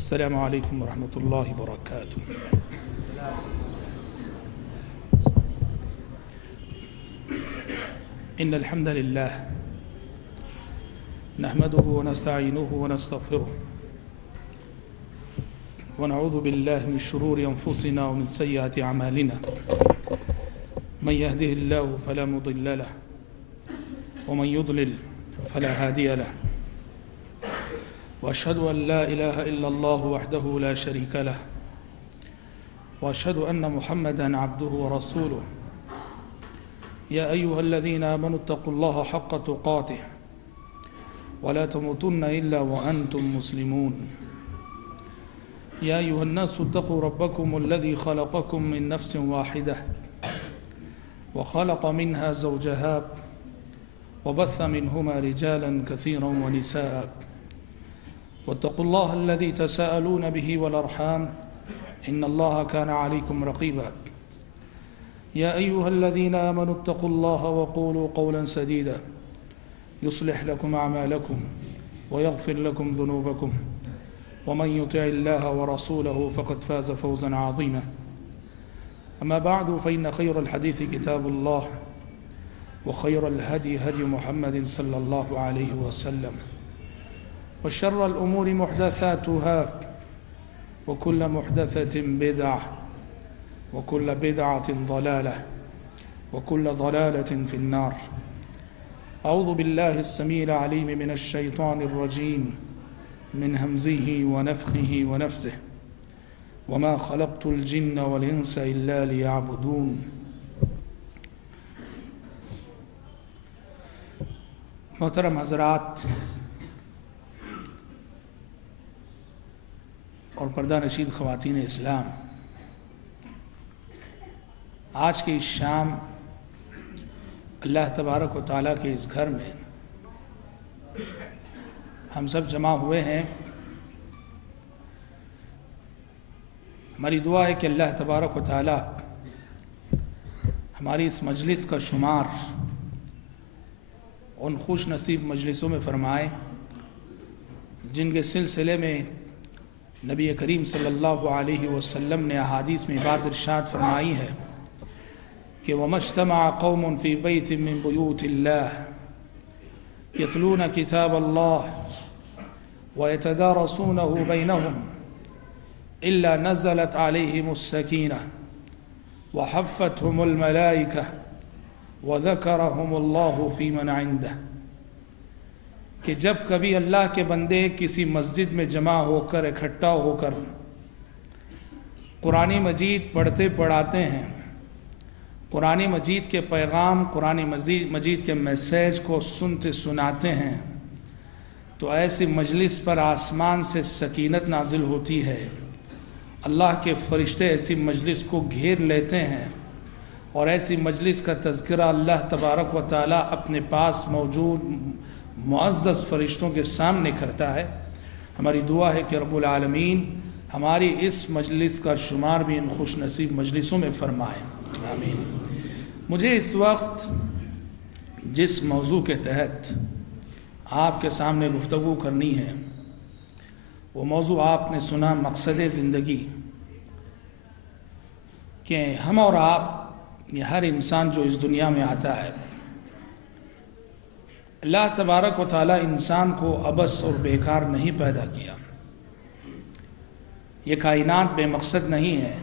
السلام علیکم ورحمۃ اللہ وبرکاتہ۔ ان الحمد للہ نحمده ونستعینه ونستغفره ونعوذ باللہ من شرور انفسنا ومن سیئات اعمالنا من يهده الله فلا مضل له ومن يضلل فلا هادي له واشهد ان لا اله الا الله وحده لا شريك له واشهد ان محمدا عبده ورسوله يا ايها الذين امنوا اتقوا الله حق تقاته ولا تموتن الا وانتم مسلمون يا ايها الناس اتقوا ربكم الذي خلقكم من نفس واحده وخلق منها زوجها وبث منهما رجالا كثيرا ونساء واتقوا الله الذي تساءلون به والأرحام إن الله كان عليكم رقيبا يا أيها الذين آمنوا اتقوا الله وقولوا قولا سديدا يصلح لكم أعمالكم ويغفر لكم ذنوبكم ومن يطع الله ورسوله فقد فاز فوزا عظيما أما بعد فإن خير الحديث كتاب الله وخير الهدي هدي محمد صلى الله عليه وسلم وشر الأمور محدثاتها وكل محدثة بدعة وكل بدعة ضلالة وكل ضلالة في النار أعوذ بالله السميع العليم من الشيطان الرجيم من همزه ونفخه ونفسه وما خلقت الجن والإنس إلا ليعبدون۔ محترم حضرات اور پردہ نشین خواتین اسلام، آج کی اس شام اللہ تبارک و تعالیٰ کے اس گھر میں ہم سب جمع ہوئے ہیں۔ ہماری دعا ہے کہ اللہ تبارک و تعالیٰ ہماری اس مجلس کا شمار ان خوش نصیب مجلسوں میں فرمائے جن کے سلسلے میں نبی کریم صلی اللہ علیہ وسلم نے احادیث میں بات ارشاد فرمائی ہے کہ وَمَا اجْتَمَعَ قَوْمٌ فِي بَيْتٍ مِّن بُيُوتِ اللَّهِ يَتْلُونَ كِتَابَ اللَّهِ وَيَتَدَارَسُونَهُ بَيْنَهُمْ إِلَّا نَزَلَتْ عَلَيْهِمُ السَّكِينَةُ وَحَفَّتْهُمُ الْمَلَائِكَةُ وَذَكَرَهُمُ اللَّهُ فِي مَنْ عِنْدَهُ، کہ جب کبھی اللہ کے بندے کسی مسجد میں جمع ہو کر اکٹھا ہو کر قرآن مجید پڑھتے پڑھاتے ہیں، قرآن مجید کے پیغام، قرآن مجید کے میسیج کو سنتے سناتے ہیں، تو ایسی مجلس پر آسمان سے سکینت نازل ہوتی ہے، اللہ کے فرشتے ایسی مجلس کو گھیر لیتے ہیں اور ایسی مجلس کا تذکرہ اللہ تبارک و تعالیٰ اپنے پاس موجود معزز فرشتوں کے سامنے کرتا ہے۔ ہماری دعا ہے کہ رب العالمین ہماری اس مجلس کا شمار بھی ان خوش نصیب مجلسوں میں فرمائے، آمین۔ مجھے اس وقت جس موضوع کے تحت آپ کے سامنے گفتگو کرنی ہے وہ موضوع آپ نے سنا، مقصد زندگی، کہ ہم اور آپ، یہ ہر انسان جو اس دنیا میں آتا ہے، اللہ تبارک و تعالیٰ انسان کو عبث اور بیکار نہیں پیدا کیا۔ یہ کائنات بے مقصد نہیں ہے،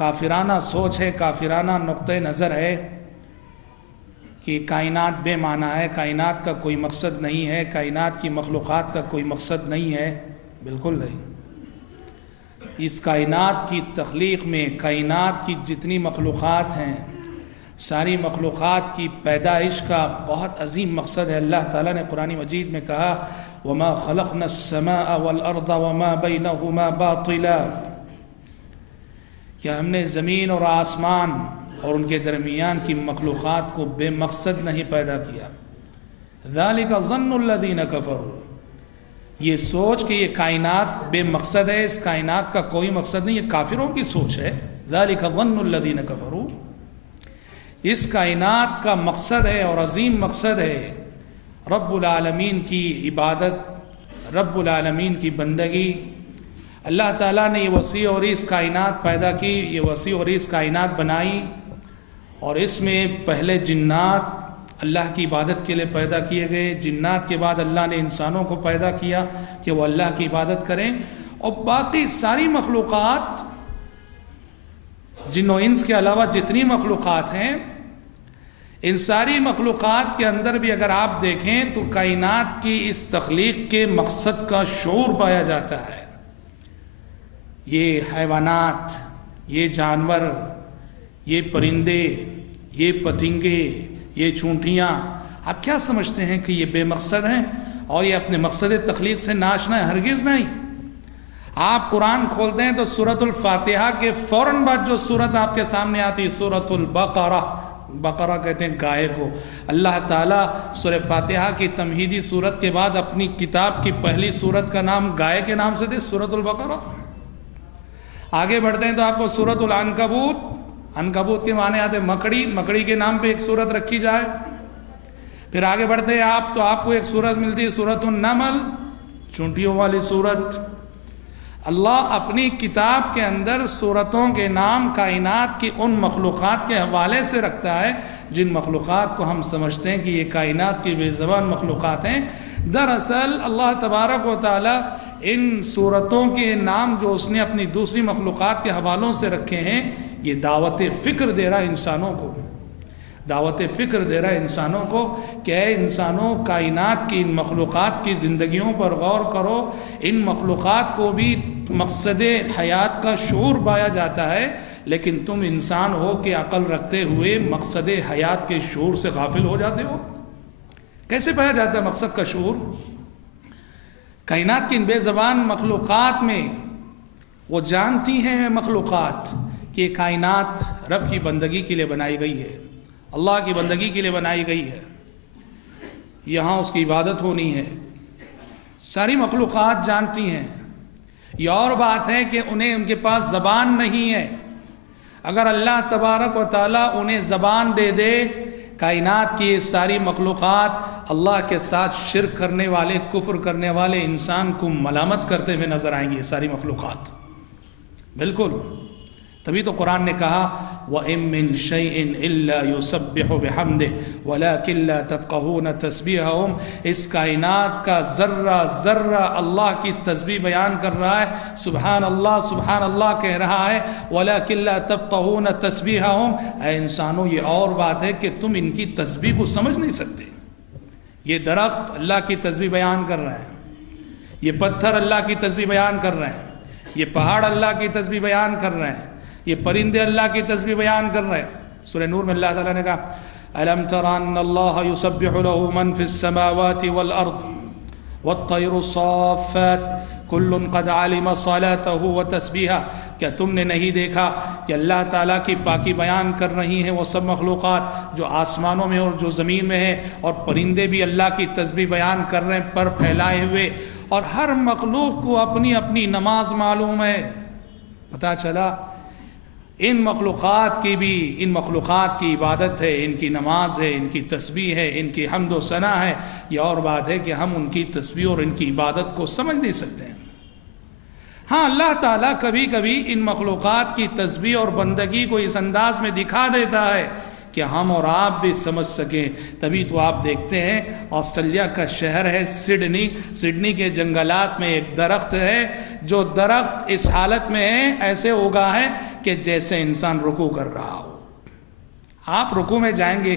کافرانہ سوچ ہے، کافرانہ نقطہ نظر ہے کہ کائنات بے معنی ہے، کائنات کا کوئی مقصد نہیں ہے، کائنات کی مخلوقات کا کوئی مقصد نہیں ہے۔ بالکل نہیں۔ اس کائنات کی تخلیق میں کائنات کی جتنی مخلوقات ہیں، ساری مخلوقات کی پیدائش کا بہت عظیم مقصد ہے۔ اللہ تعالیٰ نے قرآن مجید میں کہا وَمَا خَلَقْنَا السَّمَاءَ وَالْأَرْضَ وَمَا بَيْنَهُمَا بَاطِلًا، کہ ہم نے زمین اور آسمان اور ان کے درمیان کی مخلوقات کو بے مقصد نہیں پیدا کیا۔ ذَلِكَ ظَنُّ الَّذِينَ كَفَرُوا، یہ سوچ کہ یہ کائنات بے مقصد ہے، اس کائنات کا کوئی مقصد نہیں، یہ کافروں کی سوچ ہے۔ ذَلِكَ ظَنُّ الَّذِينَ كَفَرُوا، اس کائنات کا مقصد ہے اور عظیم مقصد ہے رب العالمین کی عبادت، رب العالمین کی بندگی، اللہ تعالیٰ نے یہ وسیع اور اس کائنات پیدا کی، یہ وسیع اور اس کائنات بنائی، اور اس میں پہلے جنات اللہ کی عبادت کے لیے پیدا کیے گئے، جنات کے بعد اللہ نے انسانوں کو پیدا کیا کہ وہ اللہ کی عبادت کریں، اور باقی ساری مخلوقات جن و انس کے علاوہ جتنی مخلوقات ہیں، ان ساری مخلوقات کے اندر بھی اگر آپ دیکھیں تو کائنات کی اس تخلیق کے مقصد کا شعور پایا جاتا ہے۔ یہ حیوانات، یہ جانور، یہ پرندے، یہ پتنگے، یہ چونٹیاں، آپ کیا سمجھتے ہیں کہ یہ بے مقصد ہیں اور یہ اپنے مقصد تخلیق سے ناشنا ہے؟ ہرگز نہیں۔ آپ قرآن کھولتے ہیں تو سورۃ الفاتحہ کے فوراً بعد جو سورت آپ کے سامنے آتی ہے سورۃ البقرہ، بقرہ کہتے ہیں گائے کو، اللہ تعالیٰ سورہ فاتحہ کی تمہیدی سورت کے بعد اپنی کتاب کی پہلی سورت کا نام گائے کے نام سے دے، سورۃ البقرہ۔ آگے بڑھتے ہیں تو آپ کو سورۃ العنکبوت، عنکبوت کے معنی آتے ہیں مکڑی، مکڑی کے نام پہ ایک سورت رکھی جائے۔ پھر آگے بڑھتے ہیں آپ تو آپ کو ایک سورت ملتی ہے سورۃ النمل، چونٹیوں والی سورت۔ اللہ اپنی کتاب کے اندر سورتوں کے نام کائنات کی ان مخلوقات کے حوالے سے رکھتا ہے جن مخلوقات کو ہم سمجھتے ہیں کہ یہ کائنات کی بے زبان مخلوقات ہیں۔ دراصل اللہ تبارک و تعالیٰ ان سورتوں کے نام جو اس نے اپنی دوسری مخلوقات کے حوالوں سے رکھے ہیں، یہ دعوت فکر دے رہا انسانوں کو، دعوت فکر دے رہا ہے انسانوں کو کہ اے انسانوں، کائنات کی ان مخلوقات کی زندگیوں پر غور کرو، ان مخلوقات کو بھی مقصد حیات کا شعور پایا جاتا ہے، لیکن تم انسان ہو کہ عقل رکھتے ہوئے مقصد حیات کے شعور سے غافل ہو جاتے ہو۔ کیسے پایا جاتا ہے مقصد کا شعور؟ کائنات کی ان بے زبان مخلوقات میں وہ جانتی ہیں مخلوقات کہ یہ کائنات رب کی بندگی کے لیے بنائی گئی ہے، اللہ کی بندگی کے لیے بنائی گئی ہے، یہاں اس کی عبادت ہونی ہے، ساری مخلوقات جانتی ہیں۔ یہ اور بات ہے کہ انہیں ان کے پاس زبان نہیں ہے، اگر اللہ تبارک و تعالیٰ انہیں زبان دے دے، کائنات کی یہ ساری مخلوقات اللہ کے ساتھ شرک کرنے والے، کفر کرنے والے انسان کو ملامت کرتے ہوئے نظر آئیں گی یہ ساری مخلوقات، بالکل۔ تبھی تو قرآن نے کہا وَإِن مِّن شَيْءٍ إِلَّا يُسَبِّحُ بِحَمْدِهِ وَلَكِن لَّا تَفْقَهُونَ تَسْبِيحَهُمْ، اس کائنات کا ذرہ ذرہ اللہ کی تسبیح بیان کر رہا ہے، سبحان اللہ کہہ رہا ہے، وَلَكِن لَّا تَفْقَهُونَ تَسْبِيحَهُمْ۔ اے انسانوں، یہ اور بات ہے کہ تم ان کی تسبیح کو سمجھ نہیں سکتے۔ یہ درخت اللہ کی تسبیح بیان کر رہے ہیں، یہ پتھر اللہ کی تسبیح بیان کر رہے ہیں، یہ پہاڑ اللہ کی تسبیح بیان کر رہے ہیں، یہ پرندے اللہ کی تسبیح بیان کر رہے ہیں۔ سورہ نور میں اللہ تعالیٰ نے کہا أَلَمْ تَرَ أَنَّ اللَّهَ يُسَبِّحُ لَهُ مَنْ فِي السَّمَاوَاتِ وَالْأَرْضِ وَالطَّيْرُ صَافَّاتٍ كُلٌّ قَدْ عَلِمَ صَلَاتَهُ وَتَسْبِيحَهُ، کیا تم نے نہیں دیکھا کہ اللہ تعالیٰ کی پاکی بیان کر رہی ہیں وہ سب مخلوقات جو آسمانوں میں اور جو زمین میں ہیں، اور پرندے بھی اللہ کی تسبیح بیان کر رہے ہیں پر پھیلائے ہوئے، اور ہر مخلوق کو اپنی اپنی نماز معلوم ہے۔ پتہ چلا ان مخلوقات کی بھی، ان مخلوقات کی عبادت ہے، ان کی نماز ہے، ان کی تسبیح ہے، ان کی حمد و ثنا ہے۔ یہ اور بات ہے کہ ہم ان کی تسبیح اور ان کی عبادت کو سمجھ نہیں سکتے ہیں۔ ہاں، اللہ تعالیٰ کبھی کبھی ان مخلوقات کی تسبیح اور بندگی کو اس انداز میں دکھا دیتا ہے کہ ہم اور آپ بھی سمجھ سکیں۔ تبھی تو آپ دیکھتے ہیں آسٹریلیا کا شہر ہے سڈنی، سڈنی کے جنگلات میں ایک درخت ہے، جو درخت اس حالت میں ہے، ایسے اگا ہے کہ جیسے انسان رکوع کر رہا ہو۔ آپ رکوع میں جائیں گے،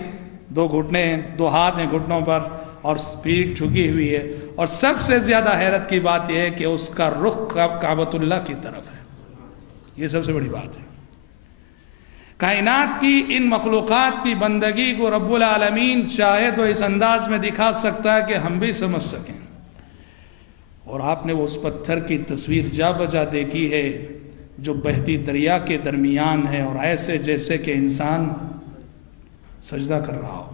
دو گھٹنے ہیں، دو ہاتھ ہیں گھٹنوں پر، اور پیٹھ جھکی ہوئی ہے، اور سب سے زیادہ حیرت کی بات یہ ہے کہ اس کا رخ کعبۃ اللہ کی طرف ہے۔ یہ سب سے بڑی بات ہے۔ کائنات کی ان مخلوقات کی بندگی کو رب العالمین چاہے تو اس انداز میں دکھا سکتا ہے کہ ہم بھی سمجھ سکیں۔ اور آپ نے وہ اس پتھر کی تصویر جا بجا دیکھی ہے جو بہتی دریا کے درمیان ہے، اور ایسے جیسے کہ انسان سجدہ کر رہا ہو۔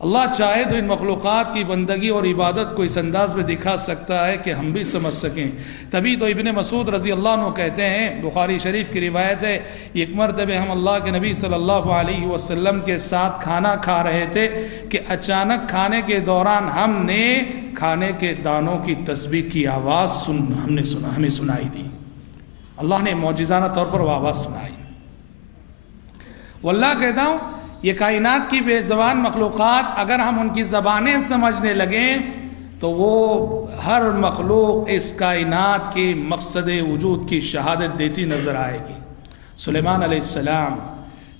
اللہ چاہے تو ان مخلوقات کی بندگی اور عبادت کو اس انداز میں دکھا سکتا ہے کہ ہم بھی سمجھ سکیں۔ تبھی تو ابن مسعود رضی اللہ عنہ کہتے ہیں، بخاری شریف کی روایت ہے، ایک مرتبہ ہم اللہ کے نبی صلی اللہ علیہ وسلم کے ساتھ کھانا کھا رہے تھے کہ اچانک کھانے کے دوران ہم نے کھانے کے دانوں کی تسبیح کی آواز ہمیں سنائی دی۔ اللہ نے معجزانہ طور پر وہ آواز سنائی۔ واللہ کہتا ہوں یہ کائنات کی بے زبان مخلوقات اگر ہم ان کی زبانیں سمجھنے لگیں تو وہ ہر مخلوق اس کائنات کے مقصد وجود کی شہادت دیتی نظر آئے گی۔ سلیمان علیہ السلام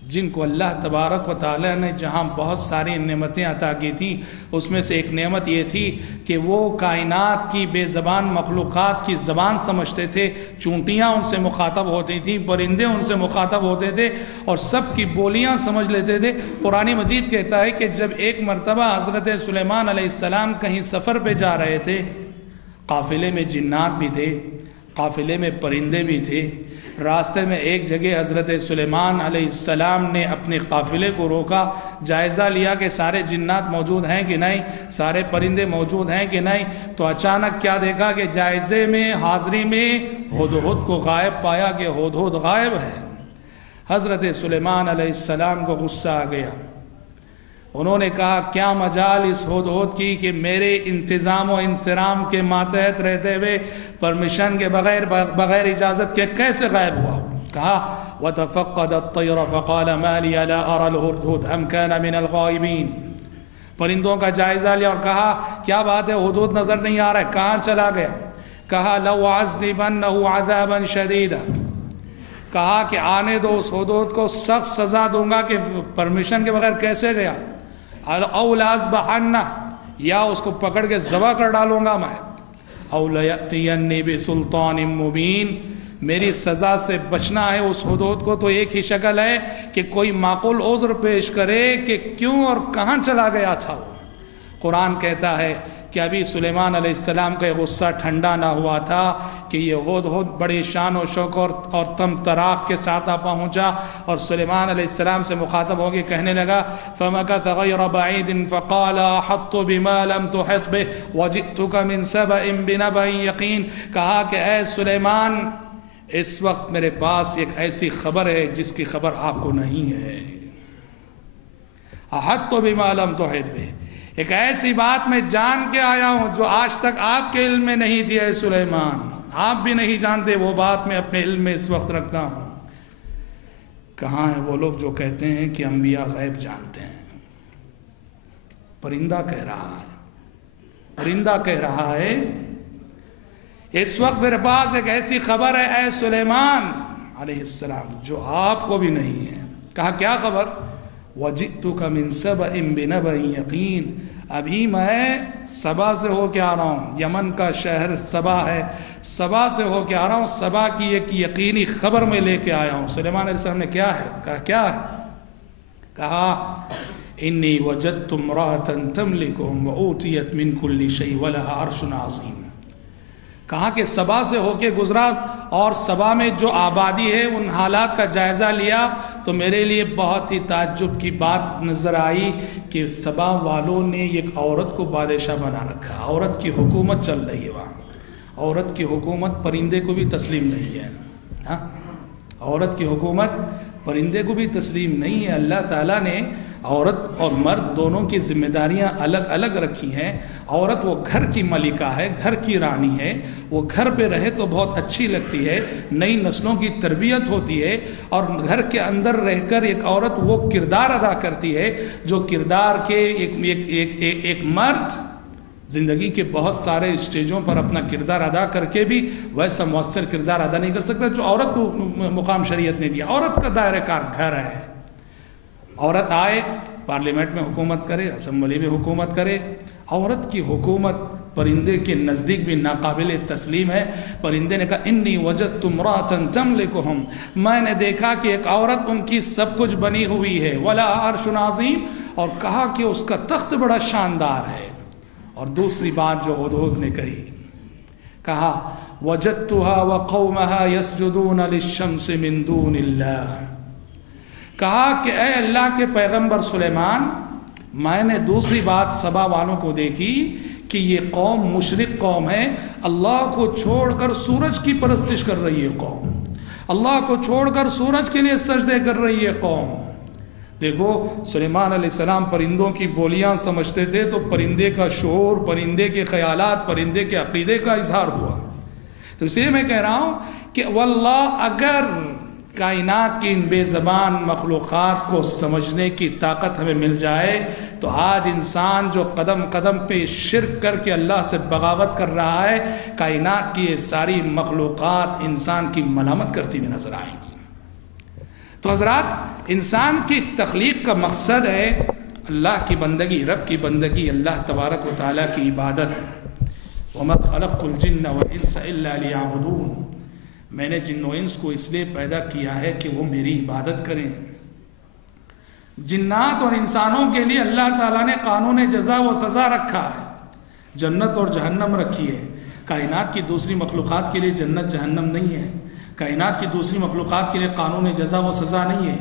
جن کو اللہ تبارک و تعالی نے جہاں بہت ساری نعمتیں عطا کی تھیں، اس میں سے ایک نعمت یہ تھی کہ وہ کائنات کی بے زبان مخلوقات کی زبان سمجھتے تھے۔ چونٹیاں ان سے مخاطب ہوتی تھیں، پرندے ان سے مخاطب ہوتے تھے اور سب کی بولیاں سمجھ لیتے تھے۔ قرآن مجید کہتا ہے کہ جب ایک مرتبہ حضرت سلیمان علیہ السلام کہیں سفر پہ جا رہے تھے، قافلے میں جنات بھی تھے، قافلے میں پرندے بھی تھے۔ راستے میں ایک جگہ حضرت سلیمان علیہ السلام نے اپنے قافلے کو روکا، جائزہ لیا کہ سارے جنات موجود ہیں کہ نہیں، سارے پرندے موجود ہیں کہ نہیں۔ تو اچانک کیا دیکھا کہ جائزے میں حاضری میں ہدہد کو غائب پایا کہ ہدہد غائب ہے۔ حضرت سلیمان علیہ السلام کو غصہ آ گیا۔ انہوں نے کہا کیا مجال اس ہدہد کی کہ میرے انتظام و انصرام کے ماتحت رہتے ہوئے پرمیشن کے بغیر اجازت کے کیسے غائب ہوا؟ کہا وَتَفَقَّدَ الطَّيْرَ فَقَالَ مَا لِيَ لَا أَرَى الْهُدْهُدْ أَمْ كَانَ مِنَ الْغَائِبِينَ۔ پرندوں کا جائزہ لیا اور کہا کیا بات ہے، ہدہد نظر نہیں آ رہا ہے، کہاں چلا گیا؟ کہا لَوْعَذِّبَنَّهُ عَذَابًا شَدِيدًا، کہا کہ آنے دو اس ہدہد کو، سخت سزا دوں گا کہ پرمیشن کے بغیر کیسے گیا۔ او لأذبحنہ، یا اس کو پکڑ کے ذبح کر ڈالوں گا میں، او لیأتینی بسلطان مبین، میری سزا سے بچنا ہے اس ہدہد کو تو ایک ہی شکل ہے کہ کوئی معقول عذر پیش کرے کہ کیوں اور کہاں چلا گیا تھا وہ۔ قرآن کہتا ہے کہ ابھی سلیمان علیہ السلام کا غصہ ٹھنڈا نہ ہوا تھا کہ یہ ہدہد بڑی شان و شوق اور تم تراق کے ساتھ پہنچا اور سلیمان علیہ السلام سے مخاطب ہو کے کہنے لگا فَمَكَثَ غَيْرَ بَعِيدٍ فَقَالَ أَحَطْتُ بِمَا لَمْ تُحِطْ بِهِ وَجِئْتُكَ مِنْ سَبَإٍ بِنَبَإٍ يَقِينٍ، کہا کہ اے سلیمان اس وقت میرے پاس ایک ایسی خبر ہے جس کی خبر آپ کو نہیں ہے۔ أَحَطْتُ بِمَا لَمْ تُحِطْ بِهِ، ایک ایسی بات میں جان کے آیا ہوں جو آج تک آپ کے علم میں نہیں تھی اے سلیمان، آپ بھی نہیں جانتے، وہ بات میں اپنے علم میں اس وقت رکھتا ہوں۔ کہاں ہیں وہ لوگ جو کہتے ہیں کہ انبیاء غیب جانتے ہیں؟ پرندہ کہہ رہا ہے، پرندہ کہہ رہا ہے اس وقت میرے پاس ایک ایسی خبر ہے اے سلیمان علیہ السلام جو آپ کو بھی نہیں ہے۔ کہا کیا خبر؟ وَجِئْتُكَ مِنْ سَبَإٍ بِنَبَإٍ يَقِينٍ، ابھی میں سبا سے ہو کے آ رہا ہوں، یمن کا شہر سبا ہے، سبا سے ہو کے آ رہا ہوں، سبا کی ایک یقینی خبر میں لے کے آیا ہوں۔ سلیمان علیہ السلام نے کیا ہے؟ کہا کیا ہے؟ کہا انی وجدت امرأة تملکهم وأوتیت من کل شیء ولها عرش عظیم۔ کہا کہ سبا سے ہو کے گزرا اور سبا میں جو آبادی ہے ان حالات کا جائزہ لیا تو میرے لیے بہت ہی تعجب کی بات نظر آئی کہ سبا والوں نے ایک عورت کو بادشاہ بنا رکھا، عورت کی حکومت چل رہی ہے وہاں۔ عورت کی حکومت پرندے کو بھی تسلیم نہیں ہے، ہاں، عورت کی حکومت پرندے کو بھی تسلیم نہیں ہے۔ اللہ تعالیٰ نے عورت اور مرد دونوں کی ذمہ داریاں الگ الگ رکھی ہیں۔ عورت وہ گھر کی ملکہ ہے، گھر کی رانی ہے، وہ گھر پہ رہے تو بہت اچھی لگتی ہے، نئی نسلوں کی تربیت ہوتی ہے، اور گھر کے اندر رہ کر ایک عورت وہ کردار ادا کرتی ہے جو کردار کے ایک مرد زندگی کے بہت سارے اسٹیجوں پر اپنا کردار ادا کر کے بھی ویسا مؤثر کردار ادا نہیں کر سکتا جو عورت کو مقام شریعت نے دیا۔ عورت کا دائرہ کار گھر ہے، عورت آئے پارلیمنٹ میں حکومت کرے، اسمبلی میں حکومت کرے۔ عورت کی حکومت پرندے کے نزدیک بھی ناقابل تسلیم ہے۔ پرندے نے کہا انی وجدت امرأة تملکہم، میں نے دیکھا کہ ایک عورت ان کی سب کچھ بنی ہوئی ہے، ولا عرش عظیم، اور کہا کہ اس کا تخت بڑا شاندار ہے۔ اور دوسری بات جو ہدہد نے کہی، کہا وجدتها وقومها يسجدون للشمس من دون اللہ، کہا کہ اے اللہ کے پیغمبر سلیمان، میں نے دوسری بات سبا والوں کو دیکھی کہ یہ قوم مشرک قوم ہے، اللہ کو چھوڑ کر سورج کی پرستش کر رہی ہے قوم، اللہ کو چھوڑ کر سورج کے لیے سجدے کر رہی ہے قوم۔ دیکھو سلیمان علیہ السلام پرندوں کی بولیاں سمجھتے تھے تو پرندے کا شعور، پرندے کے خیالات، پرندے کے عقیدے کا اظہار ہوا۔ تو اس لیے میں کہہ رہا ہوں کہ واللہ اگر کائنات کی ان بے زبان مخلوقات کو سمجھنے کی طاقت ہمیں مل جائے تو آج انسان جو قدم قدم پہ شرک کر کے اللہ سے بغاوت کر رہا ہے، کائنات کی یہ ساری مخلوقات انسان کی ملامت کرتی ہوئی نظر آئیں گی۔ تو حضرات، انسان کی تخلیق کا مقصد ہے اللہ کی بندگی، رب کی بندگی، اللہ تبارک و تعالیٰ کی عبادت۔ وَمَا خَلَقْتُ الْجِنَّ وَالْإِنسَ إِلَّا لِيَعْبُدُونَ، میں نے جن و انس کو اس لیے پیدا کیا ہے کہ وہ میری عبادت کریں۔ جنات اور انسانوں کے لیے اللہ تعالیٰ نے قانون جزا و سزا رکھا ہے، جنت اور جہنم رکھی ہے۔ کائنات کی دوسری مخلوقات کے لیے جنت جہنم نہیں ہے، کائنات کی دوسری مخلوقات کے لیے قانون جزا و سزا نہیں ہے،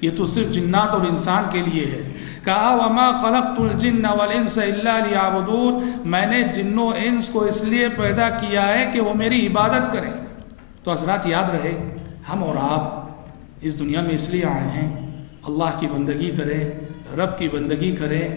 یہ تو صرف جنات اور انسان کے لیے ہے۔ کہا وَمَا خَلَقْتُ الْجِنَّ وَالْإِنسَ إِلَّا لِيَعْبُدُونَ، میں نے جن و انس کو اس لیے پیدا کیا ہے کہ وہ میری عبادت کریں۔ تو حضرات یاد رہے، ہم اور آپ اس دنیا میں اس لیے آئے ہیں اللہ کی بندگی کریں، رب کی بندگی کریں،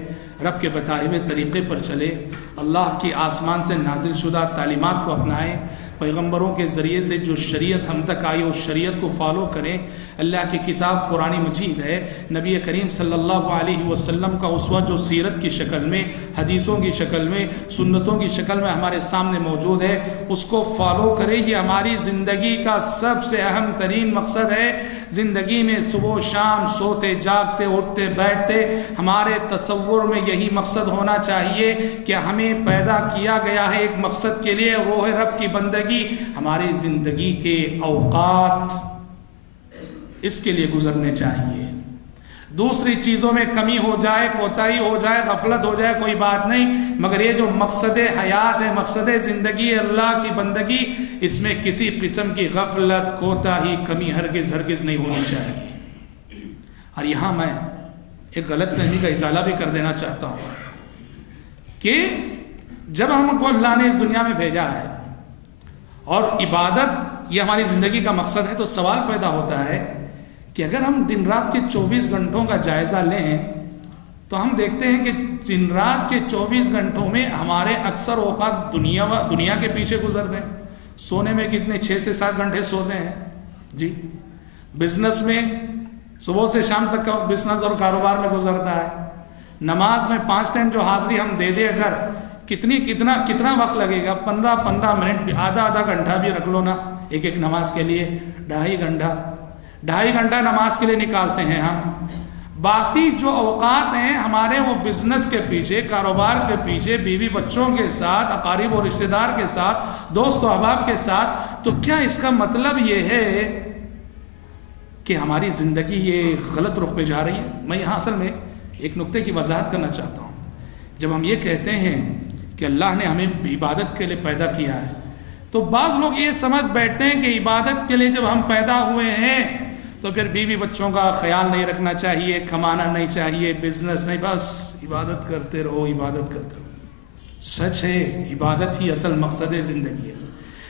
رب کے بتائے ہوئے طریقے پر چلے، اللہ کی آسمان سے نازل شدہ تعلیمات کو اپنائیں، پیغمبروں کے ذریعے سے جو شریعت ہم تک آئی اس شریعت کو فالو کریں۔ اللہ کی کتاب قرآن مجید ہے، نبی کریم صلی اللہ علیہ وسلم کا اسوہ جو سیرت کی شکل میں، حدیثوں کی شکل میں، سنتوں کی شکل میں ہمارے سامنے موجود ہے، اس کو فالو کریں۔ یہ ہماری زندگی کا سب سے اہم ترین مقصد ہے۔ زندگی میں صبح و شام سوتے جاگتے اٹھتے بیٹھتے ہمارے تصور میں یہی مقصد ہونا چاہیے کہ ہمیں پیدا کیا گیا ہے ایک مقصد کے لیے، وہ ہے رب کی بندگی۔ ہماری زندگی کے اوقات اس کے لیے گزرنے چاہیے۔ دوسری چیزوں میں کمی ہو جائے، کوتاہی ہو جائے، غفلت ہو جائے، کوئی بات نہیں، مگر یہ جو مقصد حیات ہے، مقصد زندگی ہے اللہ کی بندگی، اس میں کسی قسم کی غفلت، کوتاہی، کمی ہرگز ہرگز نہیں ہونی چاہیے۔ اور یہاں میں ایک غلط فہمی کا ازالہ بھی کر دینا چاہتا ہوں کہ جب ہم کو اللہ نے اس دنیا میں بھیجا ہے اور عبادت یہ ہماری زندگی کا مقصد ہے، تو سوال پیدا ہوتا ہے کہ اگر ہم دن رات کے 24 گھنٹوں کا جائزہ لیں تو ہم دیکھتے ہیں کہ دن رات کے 24 گھنٹوں میں ہمارے اکثر اوقات دنیا کے پیچھے گزرتے ہیں۔ سونے میں کتنے 6 سے 7 گھنٹے سوتے ہیں جی، بزنس میں صبح سے شام تک کا وقت بزنس اور کاروبار میں گزرتا ہے، نماز میں 5 ٹائم جو حاضری ہم دے دیں، اگر کتنا وقت لگے گا؟ 15 منٹ، آدھا گھنٹہ بھی رکھ لو نا ایک نماز کے لیے، 2.5 گھنٹہ نماز کے لیے نکالتے ہیں ہم۔ باقی جو اوقات ہیں ہمارے وہ بزنس کے پیچھے، کاروبار کے پیچھے، بیوی بچوں کے ساتھ، اقارب و رشتہ دار کے ساتھ، دوست و احباب کے ساتھ۔ تو کیا اس کا مطلب یہ ہے کہ ہماری زندگی یہ غلط رخ پہ جا رہی ہے؟ میں یہاں اصل میں ایک نقطے کی وضاحت کرنا چاہتا ہوں۔ جب ہم یہ کہتے ہیں کہ اللہ نے ہمیں عبادت کے لیے پیدا کیا ہے، تو بعض لوگ یہ سمجھ بیٹھتے ہیں کہ عبادت کے لیے جب ہم پیدا ہوئے ہیں تو پھر بیوی بچوں کا خیال نہیں رکھنا چاہیے، کمانا نہیں چاہیے، بزنس نہیں، بس عبادت کرتے رہو، عبادت کرتے رہو۔ سچ ہے، عبادت ہی اصل مقصد زندگی ہے،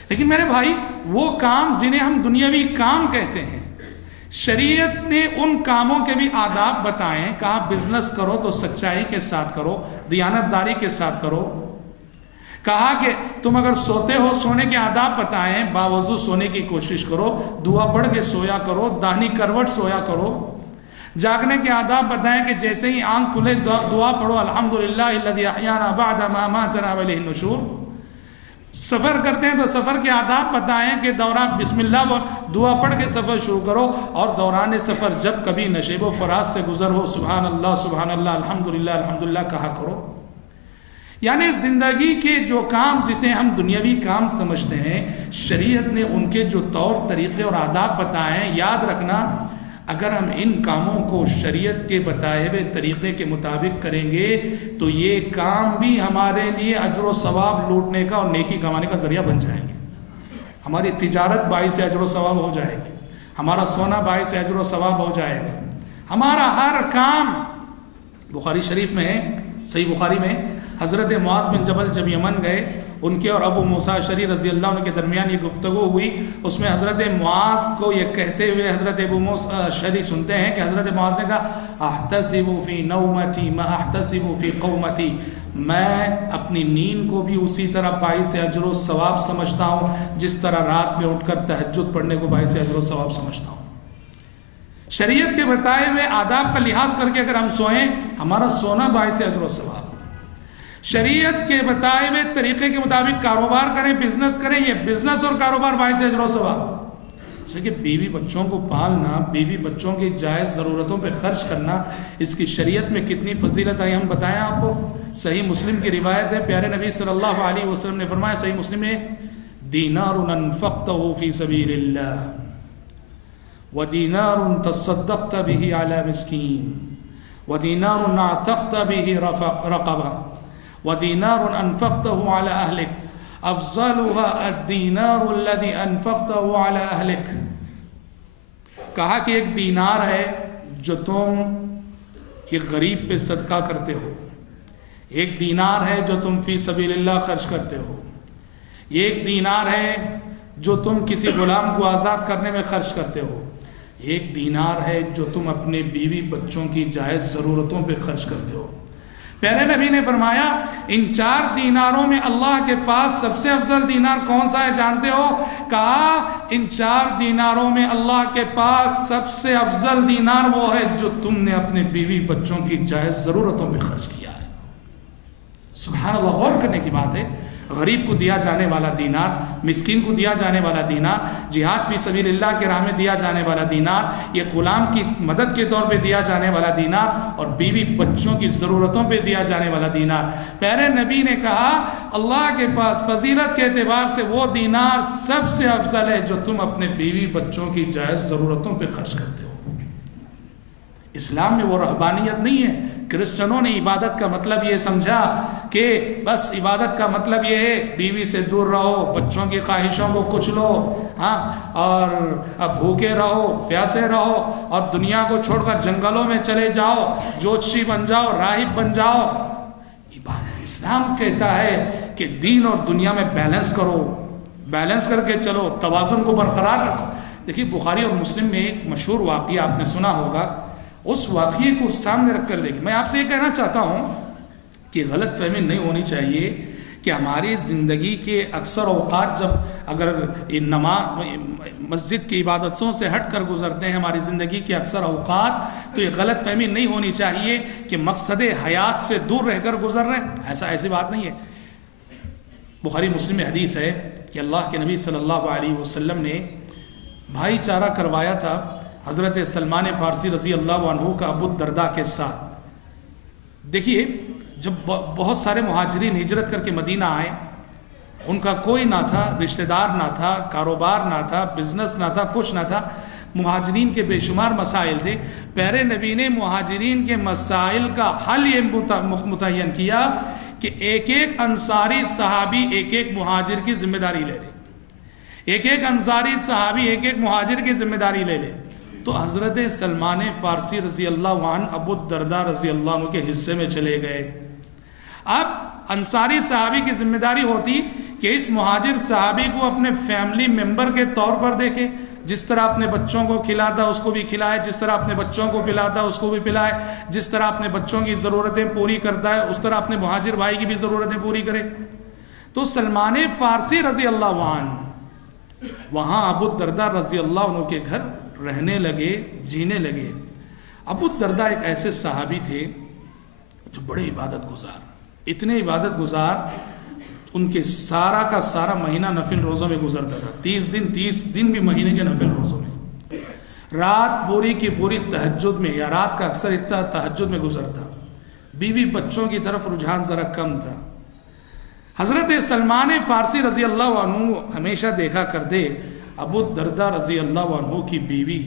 لیکن میرے بھائی وہ کام جنہیں ہم دنیاوی کام کہتے ہیں، شریعت نے ان کاموں کے بھی آداب بتائیں۔ کہا بزنس کرو تو سچائی کے ساتھ کرو، دیانت داری کے ساتھ کرو۔ کہا کہ تم اگر سوتے ہو، سونے کے آداب بتائیں، باوضو سونے کی کوشش کرو، دعا پڑھ کے سویا کرو، داہنی کروٹ سویا کرو۔ جاگنے کے آداب بتائیں کہ جیسے ہی آنکھ کھلے دعا پڑھو، الحمدللہ الذی احیانا بعد ما اماتنا والیہ النشور۔ سفر کرتے ہیں تو سفر کے آداب بتائیں کہ دوران بسم اللہ دعا پڑھ کے سفر شروع کرو، اور دوران سفر جب کبھی نشیب و فراز سے گزر ہو، سبحان اللہ الحمدللہ الحمدللہ کہا کرو۔ یعنی زندگی کے جو کام جسے ہم دنیاوی کام سمجھتے ہیں، شریعت نے ان کے جو طور طریقے اور آداب بتائے ہیں، یاد رکھنا اگر ہم ان کاموں کو شریعت کے بتائے ہوئے طریقے کے مطابق کریں گے تو یہ کام بھی ہمارے لیے اجر و ثواب لوٹنے کا اور نیکی کمانے کا ذریعہ بن جائیں گے۔ ہماری تجارت باعث اجر و ثواب ہو جائے گی، ہمارا سونا باعث اجر و ثواب ہو جائے گا، ہمارا ہر کام بخاری شریف میں ہے، صحیح بخاری میں، حضرت معاذ بن جبل جب یمن گئے، ان کے اور ابو موسیٰ اشعری رضی اللہ عنہ کے درمیان یہ گفتگو ہوئی، اس میں حضرت معاذ کو یہ کہتے ہوئے حضرت ابو موسیٰ اشعری سنتے ہیں کہ حضرت معاذ نے کہا احتسب فی نومتی ما احتسب فی قومتی، میں اپنی نیند کو بھی اسی طرح باعث اجر و ثواب سمجھتا ہوں جس طرح رات میں اٹھ کر تہجد پڑھنے کو باعث اجر و ثواب سمجھتا ہوں۔ شریعت کے بتائے ہوئے آداب کا لحاظ کر کے اگر ہم سوئیں، ہمارا سونا باعث اجر و ثواب۔ شریعت کے بتائے ہوئے طریقے کے مطابق کاروبار کریں، بزنس کریں، یہ بزنس اور کاروبار باعث اجر و ثواب۔ جیسے کہ بیوی بچوں کو پالنا، بیوی بچوں کی جائز ضرورتوں پہ خرچ کرنا، اس کی شریعت میں کتنی فضیلت آئی ہم بتائیں آپ کو۔ صحیح مسلم کی روایت ہے، پیارے نبی صلی اللہ علیہ وسلم نے فرمایا، صحیح مسلم میں، دینار انفقته فی سبیل اللہ ودینار تصدقت به علی مسکین ودینار اعتقت به رقبہ ودینار انفقته على اہلک افضلها الدینار الذي انفقته على اہلک۔ کہا کہ ایک دینار ہے جو تم ایک غریب پہ صدقہ کرتے ہو، ایک دینار ہے جو تم فی سبیل اللہ خرچ کرتے ہو، ایک دینار ہے جو تم کسی غلام کو آزاد کرنے میں خرچ کرتے ہو، ایک دینار ہے جو تم اپنے بیوی بچوں کی جائز ضرورتوں پہ خرچ کرتے ہو۔ پیارے نبی نے فرمایا ان 4 دیناروں میں اللہ کے پاس سب سے افضل دینار کون سا ہے جانتے ہو؟ کہا ان 4 دیناروں میں اللہ کے پاس سب سے افضل دینار وہ ہے جو تم نے اپنے بیوی بچوں کی جائز ضرورتوں پہ خرچ کیا ہے۔ سبحان اللہ، غور کرنے کی بات ہے۔ غریب کو دیا جانے والا دینار، مسکین کو دیا جانے والا دینار، جہاد فی سبیل اللہ کے راہ میں دیا جانے والا دینار، یہ غلام کی مدد کے طور پہ دیا جانے والا دینار، اور بیوی بچوں کی ضرورتوں پہ دیا جانے والا دینار۔ پیارے نبی نے کہا اللہ کے پاس فضیلت کے اعتبار سے وہ دینار سب سے افضل ہے جو تم اپنے بیوی بچوں کی جائز ضرورتوں پہ خرچ کرتے ہو۔ اسلام میں وہ رہبانیت نہیں ہے۔ کرسچنوں نے عبادت کا مطلب یہ سمجھا کہ بس عبادت کا مطلب یہ ہے بیوی سے دور رہو، بچوں کی خواہشوں کو کچلو، اور بھوکے رہو، پیاسے رہو، اور دنیا کو چھوڑ کر جنگلوں میں چلے جاؤ، جوتشی بن جاؤ، راہب بن جاؤ۔ اسلام کہتا ہے کہ دین اور دنیا میں بیلنس کرو، بیلنس کر کے چلو، توازن کو برقرار رکھو۔ دیکھیے بخاری اور مسلم میں ایک مشہور واقعہ آپ نے سنا ہوگا، اس واقعے کو سامنے رکھ کر دیکھیں۔ میں آپ سے یہ کہنا چاہتا ہوں کہ غلط فہمی نہیں ہونی چاہیے کہ ہماری زندگی کے اکثر اوقات جب اگر مسجد کی عبادتوں سے ہٹ کر گزرتے ہیں ہماری زندگی کے اکثر اوقات، تو یہ غلط فہمی نہیں ہونی چاہیے کہ مقصد حیات سے دور رہ کر گزر رہے ہیں۔ ایسی بات نہیں ہے۔ بخاری مسلم میں حدیث ہے کہ اللہ کے نبی صلی اللہ علیہ وسلم نے بھائی چارہ کروایا تھا حضرت سلمان فارسی رضی اللہ عنہ کا ابو الدرداء کے ساتھ۔ دیکھیے جب بہت سارے مہاجرین ہجرت کر کے مدینہ آئے، ان کا کوئی نہ تھا، رشتہ دار نہ تھا، کاروبار نہ تھا، بزنس نہ تھا، کچھ نہ تھا، مہاجرین کے بے شمار مسائل تھے۔ پیارے نبی نے مہاجرین کے مسائل کا حل یہ متعین کیا کہ ایک ایک انصاری صحابی ایک ایک مہاجر کی ذمہ داری لے لے، ایک ایک انصاری صحابی ایک ایک مہاجر کی ذمہ داری لے لے۔ تو حضرت سلمان فارسی رضی اللہ عنہ ابو الدرداء رضی اللہ عنہ کے حصے میں چلے گئے۔ اب انصاری صحابی کی ذمہ داری ہوتی کہ اس مہاجر صحابی کو اپنے فیملی ممبر کے طور پر دیکھے، جس طرح اپنے بچوں کو کھلاتا اس کو بھی کھلائے، جس طرح اپنے بچوں کو پلاتا اس کو بھی پلائے، جس طرح اپنے بچوں کی ضرورتیں پوری کرتا ہے اس طرح اپنے مہاجر بھائی کی بھی ضرورتیں پوری کرے۔ تو سلمان فارسی رضی اللہ عنہ وہاں ابو الدرداء رضی اللہ عنہ کے گھر رہنے لگے، جینے لگے۔ ابو الدرداء ایک ایسے صحابی تھے جو بڑے عبادت گزار، اتنے عبادت گزار، ان کے سارا کا سارا مہینہ نفل روزوں میں گزرتا تھا، 30 دن بھی مہینے کے نفل روزوں میں، رات پوری کی پوری تہجد میں، یا رات کا اکثر اتنا تہجد میں گزرتا۔ بیوی بچوں کی طرف رجحان ذرا کم تھا۔ حضرت سلمان فارسی رضی اللہ عنہ ہمیشہ دیکھا کرتے ابو الدرداء رضی اللہ عنہ کی بیوی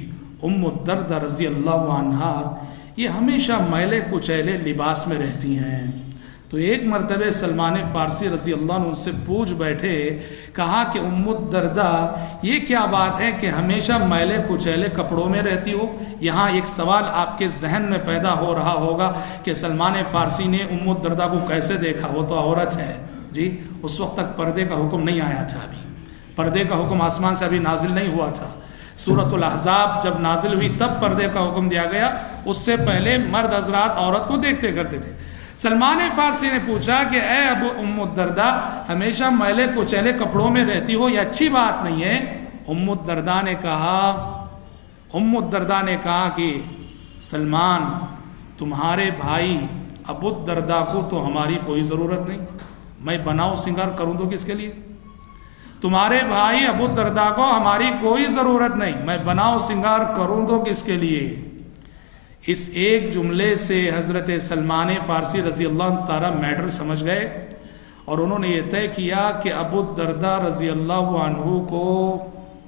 ام الدرداء رضی اللہ عنہا یہ ہمیشہ میلے کچیلے لباس میں رہتی ہیں، تو ایک مرتبہ سلمان فارسی رضی اللہ عنہ سے پوچھ بیٹھے، کہا کہ ام الدرداء یہ کیا بات ہے کہ ہمیشہ میلے کچیلے کپڑوں میں رہتی ہو؟ یہاں ایک سوال آپ کے ذہن میں پیدا ہو رہا ہوگا کہ سلمان فارسی نے ام الدرداء کو کیسے دیکھا، وہ تو عورت ہے جی۔ اس وقت تک پردے کا حکم نہیں آیا تھا، ابھی پردے کا حکم آسمان سے ابھی نازل نہیں ہوا تھا۔ سورۃ الاحزاب جب نازل ہوئی تب پردے کا حکم دیا گیا، اس سے پہلے مرد حضرات عورت کو دیکھتے کرتے تھے۔ سلمان فارسی نے پوچھا کہ اے ابو ام الدرداء ہمیشہ میلے کچیلے کپڑوں میں رہتی ہو، یہ اچھی بات نہیں ہے۔ ام الدرداء نے کہا کہ سلمان تمہارے بھائی ابو الدرداء کو تو ہماری کوئی ضرورت نہیں، میں بناؤ سنگار کروں تو کس کے لیے؟ تمہارے بھائی ابو الدرداء کو ہماری کوئی ضرورت نہیں، میں بناؤ سنگار کروں تو کس کے لیے؟ اس ایک جملے سے حضرت سلمان فارسی رضی اللہ عنہ سارا میٹر سمجھ گئے، اور انہوں نے یہ طے کیا کہ ابو الدرداء رضی اللہ عنہ کو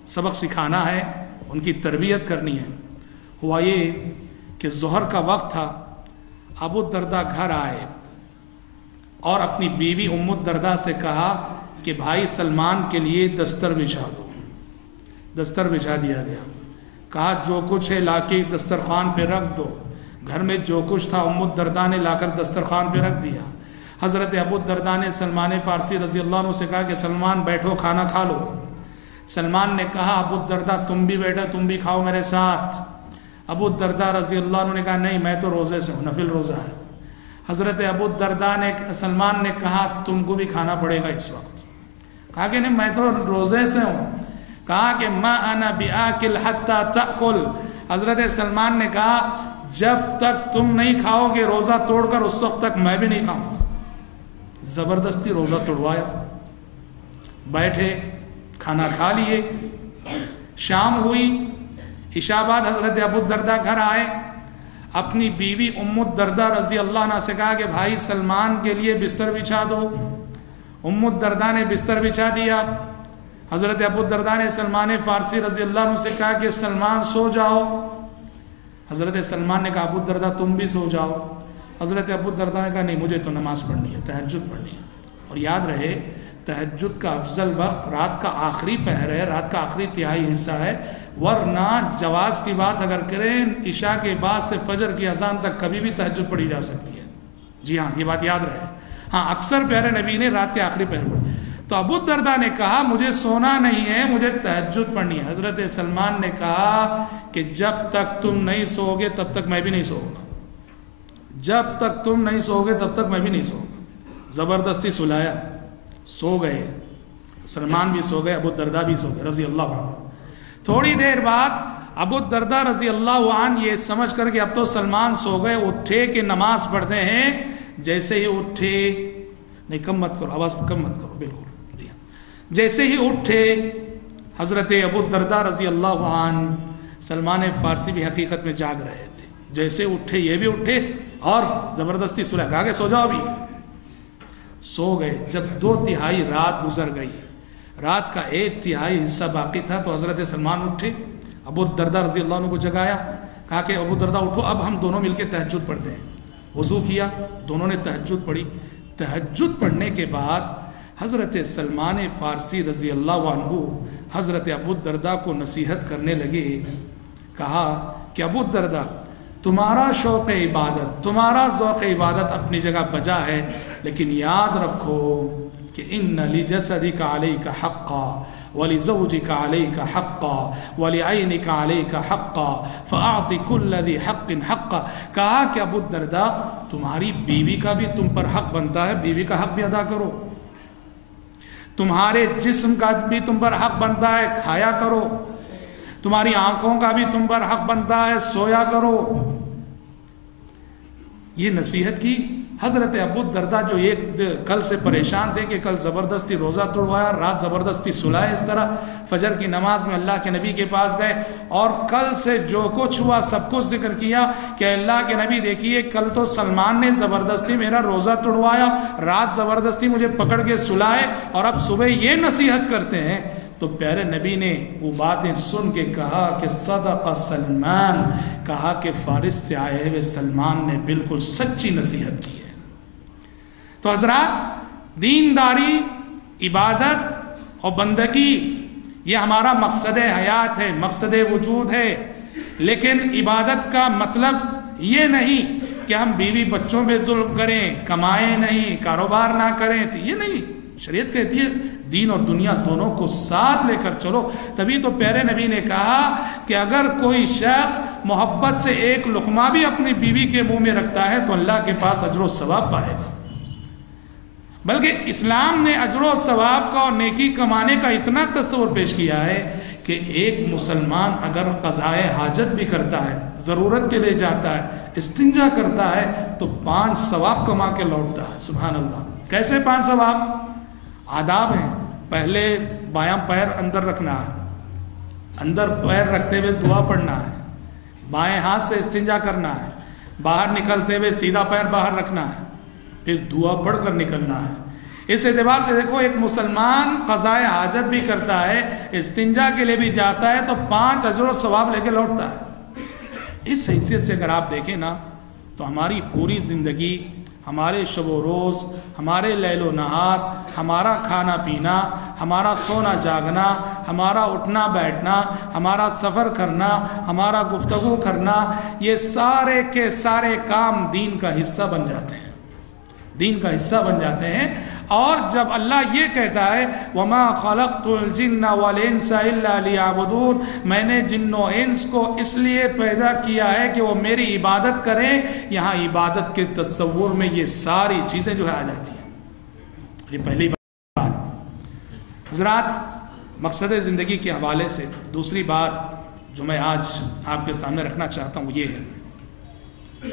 سبق سکھانا ہے، ان کی تربیت کرنی ہے۔ ہوا یہ کہ ظہر کا وقت تھا، ابو الدرداء گھر آئے اور اپنی بیوی ام الدرداء سے کہا کہ بھائی سلمان کے لیے دستر بچھا دو۔ دستر بچھا دیا گیا، کہا جو کچھ ہے لا کے دسترخوان پہ رکھ دو۔ گھر میں جو کچھ تھا ام الدرداء نے لا کر دسترخوان پہ رکھ دیا۔ حضرت ابو الدرداء نے سلمان فارسی رضی اللہ عنہ سے کہا کہ سلمان بیٹھو کھانا کھا لو۔ سلمان نے کہا ابو الدرداء تم بھی بیٹھو، تم بھی کھاؤ میرے ساتھ۔ ابو الدرداء رضی اللہ عنہ نے کہا نہیں میں تو روزے سے ہوں، نفل روزہ ہے۔ حضرت ابو الدرداء نے سلمان نے کہا تم کو بھی کھانا پڑے گا اس وقت۔ کہا کہ نہیں میں تو روزے سے ہوں۔ کہا کہ ما انا بیاکل حتی تاکل۔ حضرت سلمان نے کہا جب تک تم نہیں کھاؤ گے روزہ توڑ کر اس وقت تک میں بھی نہیں کھاؤں گا۔ زبردستی روزہ توڑوایا، بیٹھے کھانا کھا لیے۔ شام ہوئی، عشاء بعد حضرت ابو الدرداء گھر آئے، اپنی بیوی ام الدرداء رضی اللہ عنہ سے کہا کہ بھائی سلمان کے لیے بستر بچھا دو۔ ام الدرداء نے بستر بچھا دیا۔ حضرت ابو الدرداء نے سلمان فارسی رضی اللہ عنہ سے کہا کہ سلمان سو جاؤ۔ حضرت سلمان نے کہا ابو الدرداء تم بھی سو جاؤ۔ حضرت ابو الدرداء نے کہا نہیں مجھے تو نماز پڑھنی ہے، تہجد پڑھنی ہے۔ اور یاد رہے تہجد کا افضل وقت رات کا آخری پہر ہے، رات کا آخری تہائی حصہ ہے، ورنہ جواز کی بات اگر کریں عشاء کے بعد سے فجر کی اذان تک کبھی بھی تہجد پڑھی جا سکتی ہے۔ جی ہاں یہ بات یاد رہے۔ ہاں اکثر پیارے نبی نے رات کے آخری پہر پڑھی۔ تو ابو الدرداء نے کہا مجھے سونا نہیں ہے، مجھے تہجد پڑھنی ہے۔ حضرت سلمان نے کہا کہ جب تک تم نہیں سو گے تب تک میں بھی نہیں سوؤں گا، جب تک تم نہیں سو گے تب تک میں بھی نہیں سوؤں گا۔ زبردستی سلایا، سو گئے، سلمان بھی سو گئے، ابو الدرداء بھی سو گئے رضی اللہ عنہ۔ تھوڑی دیر بعد ابو الدرداء رضی اللہ عنہ یہ سمجھ کر کہ اب تو سلمان سو گئے، اٹھے کہ نماز پڑھتے ہیں۔ جیسے ہی اٹھے، نہیں کم مت کرو، آواز کم مت کرو، بالکل، جیسے ہی اٹھے حضرت ابو الدرداء رضی اللہ عنہ، سلمان فارسی بھی حقیقت میں جاگ رہے تھے، جیسے اٹھے یہ بھی اٹھے اور زبردستی سلا، کہا کہ سو جاؤ بھی، سو گئے۔ جب 2/3 رات گزر گئی، رات کا 1/3 حصہ باقی تھا، تو حضرت سلمان اٹھے، ابو الدرداء رضی اللہ عنہ کو جگایا، کہا کہ ابو الدرداء اٹھو اب ہم دونوں مل کے تہجد پڑھتے ہیں۔ وضو کیا، دونوں نے تہجد پڑھی۔ تہجد پڑھنے کے بعد حضرت سلمان فارسی رضی اللہ عنہ حضرت ابو الدرداء کو نصیحت کرنے لگے، کہا کہ ابو الدرداء تمہارا شوق عبادت، تمہارا ذوق عبادت اپنی جگہ بجا ہے، لیکن یاد رکھو کہ ان لجسدک علیک حقا ولزوجک علیک حقا ولعینک علیک حقا فاعط کل ذی حق حقا۔ کہا کہ ابو الدرداء تمہاری بیوی کا بھی تم پر حق بنتا ہے، بیوی کا حق بھی ادا کرو، تمہارے جسم کا بھی تم پر حق بنتا ہے، کھایا کرو، تمہاری آنکھوں کا بھی تم پر حق بنتا ہے، سویا کرو۔ یہ نصیحت کی۔ حضرت ابو الدرداء جو ایک کل سے پریشان تھے کہ کل زبردستی روزہ توڑوایا، رات زبردستی سلائے، اس طرح فجر کی نماز میں اللہ کے نبی کے پاس گئے اور کل سے جو کچھ ہوا سب کچھ ذکر کیا کہ اللہ کے نبی دیکھیے کل تو سلمان نے زبردستی میرا روزہ توڑوایا، رات زبردستی مجھے پکڑ کے سلائے، اور اب صبح یہ نصیحت کرتے ہیں۔ تو پیارے نبی نے وہ باتیں سن کے کہا کہ صدق سلمان، کہا کہ فارس سے آئے ہوئے سلمان نے بالکل سچی نصیحت کی ہے۔ تو حضرات دینداری، عبادت اور بندگی یہ ہمارا مقصد حیات ہے، مقصد وجود ہے. لیکن عبادت کا مطلب یہ نہیں کہ ہم بیوی بچوں پہ ظلم کریں، کمائیں نہیں، کاروبار نہ کریں. تو یہ نہیں، شریعت کہتی ہے دین اور دنیا دونوں کو ساتھ لے کر چلو. تبھی تو پیارے نبی نے کہا کہ اگر کوئی شخص محبت سے ایک لقمہ بھی اپنی بیوی کے منہ میں رکھتا ہے تو اللہ کے پاس اجر و ثواب پائے گا. بلکہ اسلام نے اجر و ثواب کا اور نیکی کمانے کا اتنا تصور پیش کیا ہے کہ ایک مسلمان اگر قضائے حاجت بھی کرتا ہے، ضرورت کے لیے جاتا ہے، استنجا کرتا ہے تو 5 ثواب کما کے لوٹتا ہے. سبحان اللہ. کیسے 5 ثواب؟ آداب ہیں. پہلے بایاں پیر اندر رکھنا ہے، اندر پیر رکھتے ہوئے دعا پڑھنا ہے. بائیں ہاتھ سے استنجا کرنا ہے. باہر نکلتے ہوئے سیدھا پیر باہر رکھنا ہے، پھر دعا پڑھ کر نکلنا ہے. اس اعتبار سے دیکھو، ایک مسلمان قضائے حاجت بھی کرتا ہے، استنجا کے لیے بھی جاتا ہے تو 5 اجر و ثواب لے کے لوٹتا ہے. اس حیثیت سے اگر آپ دیکھیں نا تو ہماری پوری زندگی، ہمارے شب و روز، ہمارے لیل و نہار، ہمارا کھانا پینا، ہمارا سونا جاگنا، ہمارا اٹھنا بیٹھنا، ہمارا سفر کرنا، ہمارا گفتگو کرنا، یہ سارے کے سارے کام دین کا حصہ بن جاتے ہیں، دین کا حصہ بن جاتے ہیں. اور جب اللہ یہ کہتا ہے وَمَا خَلَقْتُ الْجِنَّ وَالْإِنسَ إِلَّا لِيَعْبُدُونَ، میں نے جن و انس کو اس لیے پیدا کیا ہے کہ وہ میری عبادت کریں، یہاں عبادت کے تصور میں یہ ساری چیزیں جو ہے آ جاتی ہیں. یہ پہلی بات. حضرات، مقصد زندگی کے حوالے سے دوسری بات جو میں آج آپ کے سامنے رکھنا چاہتا ہوں وہ یہ ہے،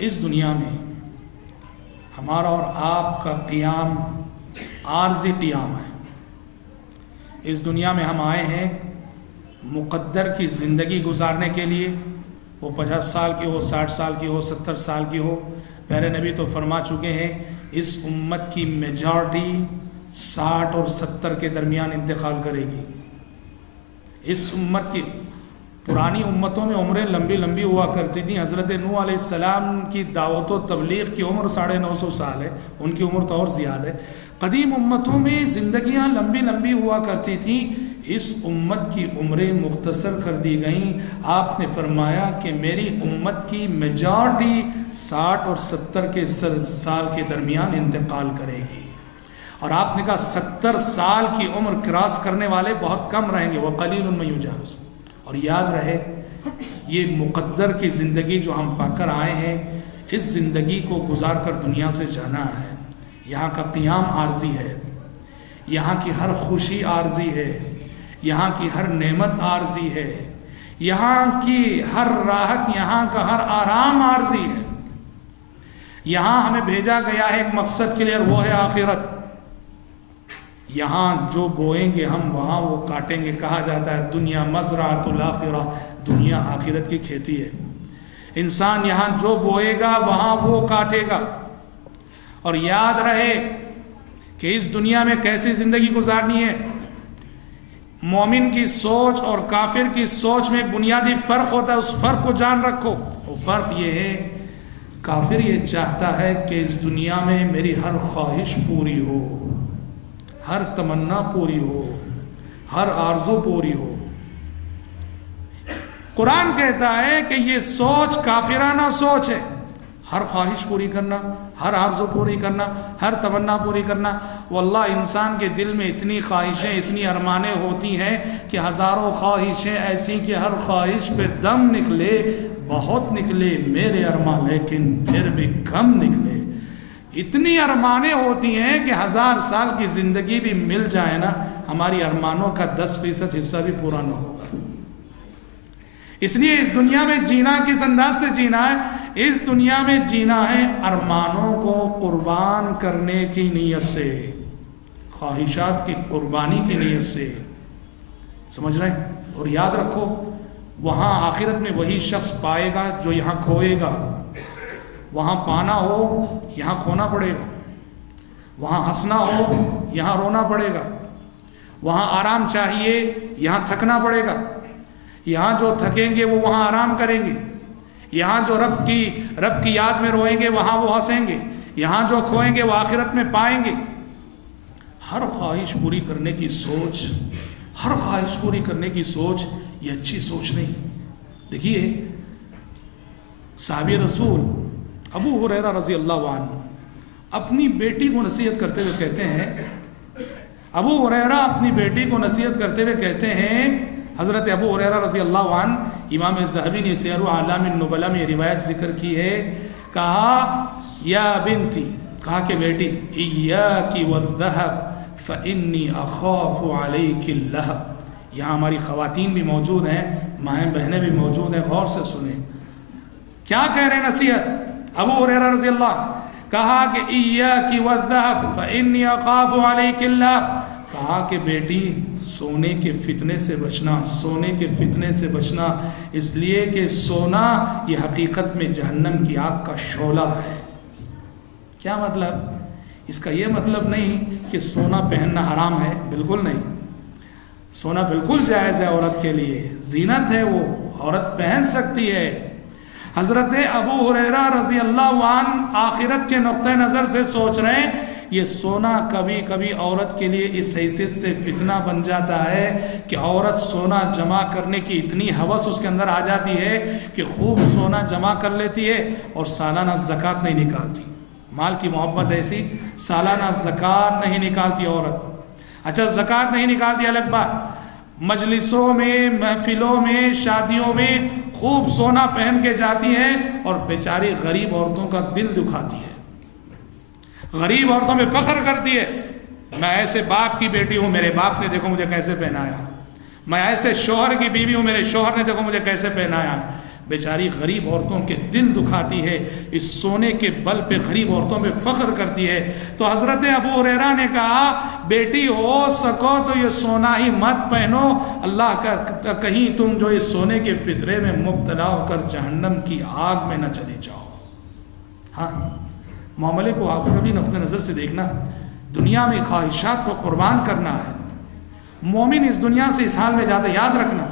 اس دنیا میں ہمارا اور آپ کا قیام عارضی قیام ہے. اس دنیا میں ہم آئے ہیں مقدر کی زندگی گزارنے کے لیے، وہ 50 سال کی ہو، 60 سال کی ہو، 70 سال کی ہو. پیارے نبی تو فرما چکے ہیں اس امت کی میجارٹی 60 اور 70 کے درمیان انتقال کرے گی. اس امت کی، پرانی امتوں میں عمریں لمبی لمبی ہوا کرتی تھیں. حضرت نوح علیہ السلام کی دعوت و تبلیغ کی عمر 950 سال ہے، ان کی عمر تو اور زیادہ ہے. قدیم امتوں میں زندگیاں لمبی لمبی ہوا کرتی تھیں، اس امت کی عمریں مختصر کر دی گئیں. آپ نے فرمایا کہ میری امت کی میجارٹی 60 اور 70 کے سال کے درمیان انتقال کرے گی. اور آپ نے کہا 70 سال کی عمر کراس کرنے والے بہت کم رہیں گے، وَقَلِيلٌ مَّن يُجَاوِزُ. اور یاد رہے یہ مقدر کی زندگی جو ہم پا کر آئے ہیں، اس زندگی کو گزار کر دنیا سے جانا ہے. یہاں کا قیام عارضی ہے، یہاں کی ہر خوشی عارضی ہے، یہاں کی ہر نعمت عارضی ہے، یہاں کی ہر راحت، یہاں کا ہر آرام عارضی ہے. یہاں ہمیں بھیجا گیا ہے ایک مقصد کے لیے، اور وہ ہے آخرت. یہاں جو بوئیں گے ہم وہاں وہ کاٹیں گے. کہا جاتا ہے دنیا مزرعۃ الآخرہ، دنیا آخرت کی کھیتی ہے. انسان یہاں جو بوئے گا وہاں وہ کاٹے گا. اور یاد رہے کہ اس دنیا میں کیسی زندگی گزارنی ہے. مومن کی سوچ اور کافر کی سوچ میں ایک بنیادی فرق ہوتا ہے، اس فرق کو جان رکھو. وہ فرق یہ ہے، کافر یہ چاہتا ہے کہ اس دنیا میں میری ہر خواہش پوری ہو، ہر تمنا پوری ہو، ہر آرزو پوری ہو. قرآن کہتا ہے کہ یہ سوچ کافرانہ سوچ ہے. ہر خواہش پوری کرنا، ہر آرزو پوری کرنا، ہر تمنا پوری کرنا. واللہ انسان کے دل میں اتنی خواہشیں، اتنی ارمانیں ہوتی ہیں کہ ہزاروں خواہشیں ایسی کہ ہر خواہش پہ دم نکلے، بہت نکلے میرے ارمان لیکن پھر بھی کم نکلے. اتنی ارمانیں ہوتی ہیں کہ 1000 سال کی زندگی بھی مل جائے نا، ہماری ارمانوں کا 10% حصہ بھی پورا نہ ہوگا. اس لیے اس دنیا میں جینا کس انداز سے جینا ہے؟ اس دنیا میں جینا ہے ارمانوں کو قربان کرنے کی نیت سے، خواہشات کی قربانی کی نیت سے. سمجھ رہے ہیں؟ اور یاد رکھو وہاں آخرت میں وہی شخص پائے گا جو یہاں کھوئے گا. وہاں پانا ہو یہاں کھونا پڑے گا، وہاں ہنسنا ہو یہاں رونا پڑے گا، وہاں آرام چاہیے یہاں تھکنا پڑے گا. یہاں جو تھکیں گے وہ وہاں آرام کریں گے، یہاں جو رب کی یاد میں روئیں گے وہاں وہ ہنسیں گے، یہاں جو کھوئیں گے وہ آخرت میں پائیں گے۔ ہر خواہش پوری کرنے کی سوچ، ہر خواہش پوری کرنے کی سوچ یہ اچھی سوچ نہیں۔ دیکھیے صحابی رسول ابو ہریرہ رضی اللہ عنہ اپنی بیٹی کو نصیحت کرتے ہوئے کہتے ہیں، ابو ہریرہ اپنی بیٹی کو نصیحت کرتے ہوئے کہتے ہیں، حضرت ابو ہریرہ رضی اللہ عنہ، امام ذہبی نے سیر اعلام النبلاء میں روایت ذکر کی ہے، کہا یا بنتی، کہا کہ بیٹی، ایاکی والذہب فانی اخاف علیک اللہب۔ یہاں ہماری خواتین بھی موجود ہیں، مائیں بہنیں بھی موجود ہیں، غور سے سنیں کیا کہہ رہے ہیں نصیحت ابو ہریرہ رضی اللہ عنہ، کہا کہ ایاکی والذہب فانی اخاف علیک اللہب، کہا کہ بیٹی سونے کے فتنے سے بچنا، سونے کے فتنے سے بچنا، اس لیے کہ سونا یہ حقیقت میں جہنم کی آگ کا شعلہ ہے۔ کیا مطلب؟ اس کا یہ مطلب نہیں کہ سونا پہننا حرام ہے، بالکل نہیں، سونا بالکل جائز ہے عورت کے لیے، زینت ہے، وہ عورت پہن سکتی ہے۔ حضرت ابو ہریرہ رضی اللہ عنہ آخرت کے نقطہ نظر سے سوچ رہے ہیں، یہ سونا کبھی کبھی عورت کے لیے اس حیثیت سے فتنہ بن جاتا ہے کہ عورت سونا جمع کرنے کی اتنی ہوس اس کے اندر آ جاتی ہے کہ خوب سونا جمع کر لیتی ہے اور سالانہ زکوٰۃ نہیں نکالتی۔ مال کی محبت ایسی، سالانہ زکوٰۃ نہیں نکالتی عورت۔ اچھا زکوٰۃ نہیں نکالتی الگ بات، مجلسوں میں، محفلوں میں، شادیوں میں خوب سونا پہن کے جاتی ہیں اور بیچاری غریب عورتوں کا دل دکھاتی ہے، غریب عورتوں میں فخر کرتی ہے، میں ایسے باپ کی بیٹی ہوں، میرے باپ نے دیکھو مجھے کیسے پہنایا، میں ایسے شوہر کی بیوی ہوں، میرے شوہر نے دیکھو مجھے کیسے پہنایا۔ بیچاری غریب عورتوں کے دل دکھاتی ہے، اس سونے کے بل پہ غریب عورتوں پہ فخر کرتی ہے۔ تو حضرت ابو ہریرہ نے کہا بیٹی ہو سکو تو یہ سونا ہی مت پہنو، اللہ کا کہیں تم جو اس سونے کے فطرے میں مبتلا ہو کر جہنم کی آگ میں نہ چلے جاؤ۔ ہاں معاملے کو آخروی نقطہ نظر سے دیکھنا، دنیا میں خواہشات کو قربان کرنا ہے۔ مومن اس دنیا سے اس حال میں جاتا ہے، یاد رکھنا،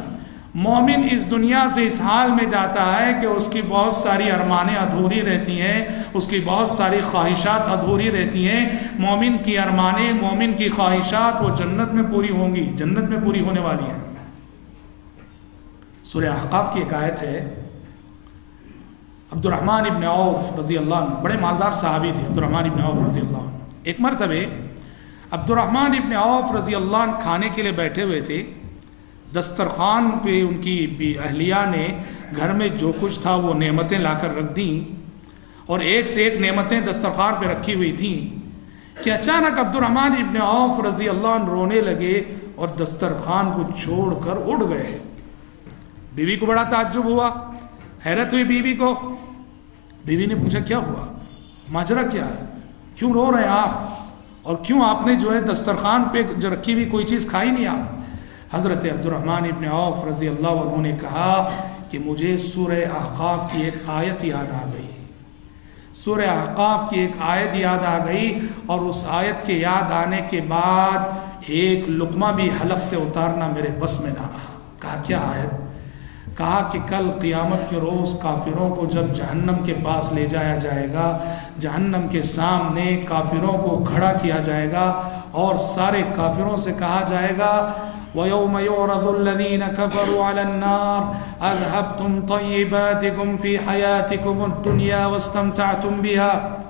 مومن اس دنیا سے اس حال میں جاتا ہے کہ اس کی بہت ساری ارمانیں ادھوری رہتی ہیں، اس کی بہت ساری خواہشات ادھوری رہتی ہیں۔ مومن کی ارمانیں، مومن کی خواہشات وہ جنت میں پوری ہوں گی، جنت میں پوری ہونے والی ہیں۔ سورہ احقاف کی ایک آیت ہے، عبد الرحمن ابن عوف رضی اللہ عنہ بڑے مالدار صحابی تھے، عبد الرحمن ابن عوف رضی اللہ عنہ۔ ایک مرتبہ عبد الرحمن ابن عوف رضی اللہ عنہ کھانے کے لیے بیٹھے ہوئے تھے، دسترخوان پہ ان کی اہلیہ نے گھر میں جو کچھ تھا وہ نعمتیں لا کر رکھ دیں، اور ایک سے ایک نعمتیں دسترخوان پہ رکھی ہوئی تھیں کہ اچانک عبد الرحمن ابن عوف رضی اللہ عنہ رونے لگے اور دسترخوان کو چھوڑ کر اڑ گئے۔ بیوی کو بڑا تعجب ہوا، حیرت ہوئی بیوی کو۔ بیوی نے پوچھا کیا ہوا، ماجرا کیا ہے، کیوں رو رہے ہیں آپ، اور کیوں آپ نے جو ہے دسترخوان پہ جو رکھی ہوئی کوئی چیز کھائی نہیں آپ؟ حضرت عبد الرحمن ابن عوف رضی اللہ عنہ نے کہا کہ مجھے سورہ احقاف کی ایک آیت یاد آ گئی، سورہ احقاف کی ایک آیت یاد آ گئی، اور اس آیت کے یاد آنے کے بعد ایک لقمہ بھی حلق سے اتارنا میرے بس میں نہ رہا۔ کہا کیا آیت؟ کہا کہ کل قیامت کے روز کافروں کو جب جہنم کے پاس لے جایا جائے گا، جہنم کے سامنے کافروں کو کھڑا کیا جائے گا اور سارے کافروں سے کہا جائے گا وَيَوْمَ يُعْرَضُ الَّذِينَ كَفَرُوا عَلَى النَّارِ أَذْهَبْتُمْ طَيِّبَاتِكُمْ فِي حَيَاتِكُمُ الدُّنْيَا وَاسْتَمْتَعْتُمْ بِهَا۔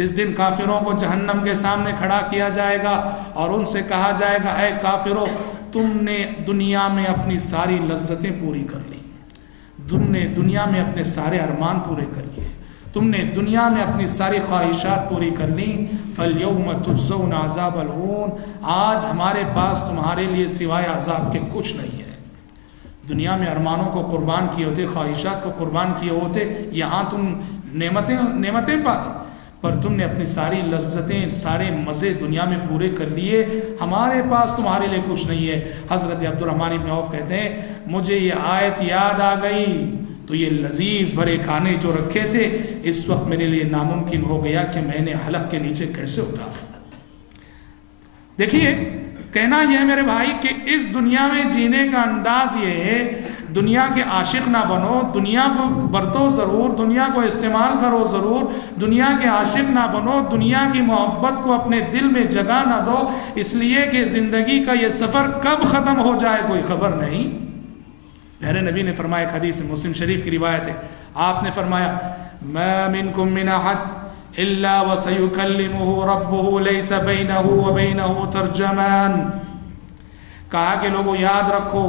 جس دن کافروں کو جہنم کے سامنے کھڑا کیا جائے گا اور ان سے کہا جائے گا اے کافروں، تم نے دنیا میں اپنی ساری لذتیں پوری کر لی، تم نے دنیا میں اپنے سارے ارمان پورے کر لیے، تم نے دنیا میں اپنی ساری خواہشات پوری کر لی، فَالْيَوْمَ تُجْزَوْنَ عَذَابَ الْهُونِ، آج ہمارے پاس تمہارے لیے سوائے عذاب کے کچھ نہیں ہے۔ دنیا میں ارمانوں کو قربان کیے ہوتے، خواہشات کو قربان کیے ہوتے، یہاں تم نعمتیں پاتے، پر تم نے اپنی ساری لذتیں، سارے مزے دنیا میں پورے کر لیے، ہمارے پاس تمہارے لیے کچھ نہیں ہے۔ حضرت عبد الرحمن ابن عوف کہتے ہیں مجھے یہ آیت یاد آ گئی تو یہ لذیذ بھرے کھانے جو رکھے تھے اس وقت میرے لیے ناممکن ہو گیا کہ میں نے حلق کے نیچے کیسے اتارا۔ دیکھیے کہنا یہ ہے میرے بھائی کہ اس دنیا میں جینے کا انداز یہ ہے، دنیا کے عاشق نہ بنو، دنیا کو برتو ضرور، دنیا کو استعمال کرو ضرور، دنیا کے عاشق نہ بنو، دنیا کی محبت کو اپنے دل میں جگہ نہ دو، اس لیے کہ زندگی کا یہ سفر کب ختم ہو جائے کوئی خبر نہیں۔ پیارے نبی نے فرمایا، ایک حدیث مسلم شریف کی روایت ہے، آپ نے فرمایا ما منکم من احد الا وسیکلمہ ربہ لیس بینہ وبینہ ترجمان۔ کہا کہ لوگوں یاد رکھو،